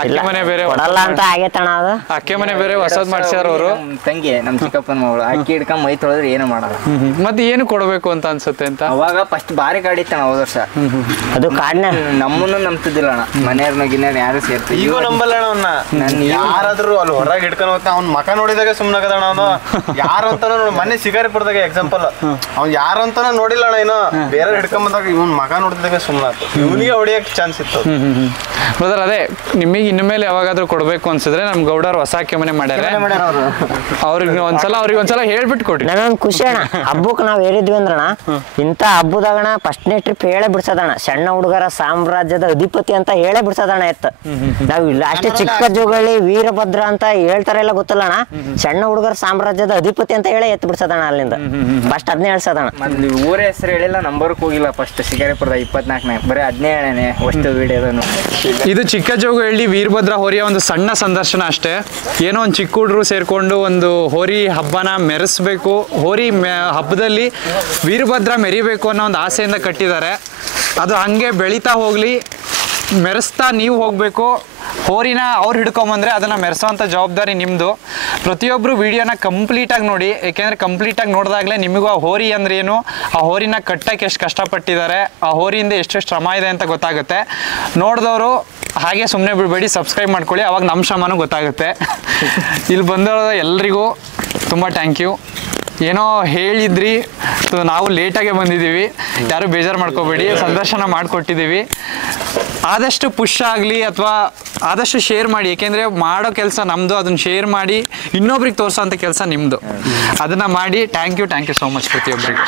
ಅಕ್ಕಿ ಮನೆ ಬೇರೆ ಕೊಡಲ್ಲ ಅಂತ ಆಗೇತಣ್ಣ. ಅದು ಅಕ್ಕಿ ಮನೆ ಬೇರೆ ಹೊಸದ್ ಮಾಡ್ಸ್ಯಾರ ಅವರು. ತಂಗಿ ನಮ್ ಚಿಕ್ಕಪ್ಪನ ಮಗಳು ಅಕ್ಕಿ ಹಿಡ್ಕೊಂಡ್ ಮೈ ತೊಳೆದ್ರೆ ಏನು ಮಾಡಲ್ಲ. ಮತ್ತೆ ಏನು ಕೊಡ್ಬೇಕು ಅಂತ ಅನ್ಸುತ್ತೆ ಅಂತ ಅವಾಗ ಫಸ್ಟ್ ಬಾರಿ ಕಾಡಿತ್ತಣ್ಣ ಹೋದ ವರ್ಷ. ಅದು ಕಾಡ್ನ ನಮ್ಮನ್ನು ನಂಬ್ತಿದ್ದಿಲ್ಲ ಅಣ್ಣ. ಮನೆಯವ್ರನ್ನ ಗಿನ್ಯಾರ ಯಾರು ಸೇರ್ತೀವಿ. ಈಗ ನಂಬಲ್ಲ ಅಣ್ಣ ಅವನ್ನ. ಯಾರಾದ್ರೂ ಅಲ್ಲಿ ಹೊರಗೆ ಹಿಡ್ಕೊಂಡು ಹೋಗ್ತಾ ಅವ್ನ ಮಕ ನೋಡಿದಾಗ ಸುಮ್ಮನಾಗದಣ್ಣ ಅವನು. ಯಾರು ಅಂತಾನ ನೋಡಿ, ಮೊನ್ನೆ ಶಿಕಾರಿಪುರದಾಗ ಎಕ್ಸಾಂಪಲ್, ಅವ್ನು ಯಾರು ಅಂತಾನ ನೋಡಿಲ್ಲ ಅಣ್ಣ. ಇನ್ನು ಬೇರೆ ಹಿಡ್ಕೊಂಡ್ ಬಂದಾಗ ಇವ್ನ ಮಕ ನೋಡಿದಾಗ ಸುಮ್ಮನಾಯ್ತು. ಇವನಿಗೆ ಹೊಡಿಯಕ್ ಚಾನ್ಸ್ ಇತ್ತು. ಬ್ರದರ್ ಅದೇ ನಿಮಗೆ ಇನ್ನು ಮೇಲೆ ಯಾವಾಗಾದ್ರೂ ಕೊಡ್ಬೇಕು ಅನ್ಸಿದ್ರೆ ನಮ್ ಗೌಡರ್ ಹೊಸ ಅಕ್ಕಿ ಮನೆ ಮಾಡ್ಯಾರ, ಅವ್ರಿಗೆ ಒಂದ್ಸಲ ಹೇಳ್ಬಿಟ್ಟು ಕೊಡ್ರಿ. ನನಗೊಂದು ಖುಷಿ ಅಣ್ಣ. ಹಬ್ಬಕ್ಕೆ ನಾವ್ ಏರಿದ್ವಿ ಅಂದ್ರಣ, ಇಂಥ ಹಬ್ಬದಾಗಣ ಫಸ್ಟ್ನೇ ಟ್ರಿಪ್ ಹೇಳೇ ಬಿಡ್ಸದಣ್ಣ. ಸಣ್ಣ ಹುಡುಗರ ಸಾಮ್ರಾಜ್ಯದ ಅಧಿಪತಿ ಅಂತ ಹೇಳೇ ಬಿಡ್ಸದಣ್ಣ ಎತ್ತು. ನಾವ್ ಇಲ್ಲ ಅಷ್ಟೇ ಚಿಕ್ಕ ಜೋಗಳಿ ವೀರಭದ್ರ ಅಂತ ಹೇಳ್ತಾರೆಲ್ಲ ಗೊತ್ತಲ್ಲ ಅಣ್ಣ. ಸಣ್ಣ ಹುಡುಗರ ಸಾಮ್ರಾಜ್ಯದ ಅಧಿಪತಿ ಅಂತ ಹೇಳೇ ಎತ್ತು ಬಿಡ್ಸದಣ್ಣ. ಅಲ್ಲಿಂದ ಫಸ್ಟ್ ಅದನ್ನೇ ಹೇಳ್ಸದಣ್ಣ. ಮೊದ್ಲು ಊರ ಹೆಸರು ಹೇಳಿಲ್ಲ, ನಂಬರ್ಕ್ ಹೋಗಿಲ್ಲ. ಫಸ್ಟ್ ಶಿಕಾರಿಪುರದ 24ನೇ ಬರೀ 15 ಹೇಳೇನೆ ಅಷ್ಟು ವಿಡಿಯೋದನ್ನು. ಇದು ಚಿಕ್ಕ ಜೋಗಹಳ್ಳಿ ವೀರಭದ್ರ ಹೋರಿಯ ಒಂದು ಸಣ್ಣ ಸಂದರ್ಶನ ಅಷ್ಟೇ. ಏನೋ ಒಂದು ಚಿಕ್ಕ ಹುಡುಗರು ಸೇರ್ಕೊಂಡು ಒಂದು ಹೋರಿ ಹಬ್ಬನ ಮೆರೆಸ್ಬೇಕು, ಹೋರಿ ಹಬ್ಬದಲ್ಲಿ ವೀರಭದ್ರ ಮೆರಿಬೇಕು ಅನ್ನೋ ಒಂದು ಆಸೆಯಿಂದ ಕಟ್ಟಿದ್ದಾರೆ. ಅದು ಹಂಗೆ ಬೆಳೀತಾ ಹೋಗ್ಲಿ, ಮೆರೆಸ್ತಾ ನೀವು ಹೋಗಬೇಕು. ಹೋರಿನ ಅವ್ರು ಹಿಡ್ಕೊಂಬಂದ್ರೆ ಅದನ್ನು ಮೆರೆಸೋವಂಥ ಜವಾಬ್ದಾರಿ ನಿಮ್ಮದು. ಪ್ರತಿಯೊಬ್ಬರು ವಿಡಿಯೋನ ಕಂಪ್ಲೀಟಾಗಿ ನೋಡಿ, ಏಕೆಂದರೆ ಕಂಪ್ಲೀಟಾಗಿ ನೋಡಿದಾಗಲೇ ನಿಮಗೂ ಆ ಹೋರಿ ಅಂದ್ರೆ ಏನು, ಆ ಹೋರಿನ ಕಟ್ಟಕ್ಕೆ ಎಷ್ಟು ಕಷ್ಟಪಟ್ಟಿದ್ದಾರೆ, ಆ ಹೋರಿಯಿಂದ ಎಷ್ಟು ಶ್ರಮ ಇದೆ ಅಂತ ಗೊತ್ತಾಗುತ್ತೆ. ನೋಡಿದವರು ಹಾಗೆ ಸುಮ್ಮನೆ ಬಿಡಬೇಡಿ, ಸಬ್ಸ್ಕ್ರೈಬ್ ಮಾಡ್ಕೊಳ್ಳಿ, ಅವಾಗ ನಮ್ಮ ಶ್ರಮನೂ ಗೊತ್ತಾಗುತ್ತೆ. ಇಲ್ಲಿ ಬಂದವರು ಎಲ್ರಿಗೂ ತುಂಬ ಥ್ಯಾಂಕ್ ಯು. ಏನೋ ಹೇಳಿದ್ರಿ, ನಾವು ಲೇಟಾಗೆ ಬಂದಿದ್ದೀವಿ, ಯಾರು ಬೇಜಾರು ಮಾಡ್ಕೋಬೇಡಿ, ಸಂದರ್ಶನ ಮಾಡಿಕೊಟ್ಟಿದ್ದೀವಿ. ಆದಷ್ಟು ಪುಷ್ ಆಗಲಿ ಅಥವಾ ಆದಷ್ಟು ಶೇರ್ ಮಾಡಿ, ಏಕೆಂದರೆ ಮಾಡೋ ಕೆಲಸ ನಮ್ಮದು, ಅದನ್ನು ಶೇರ್ ಮಾಡಿ ಇನ್ನೊಬ್ರಿಗೆ ತೋರಿಸೋಂಥ ಕೆಲಸ ನಿಮ್ಮದು. ಅದನ್ನು ಮಾಡಿ. Thank you so much ಪ್ರತಿಯೊಬ್ಬರಿಗೆ.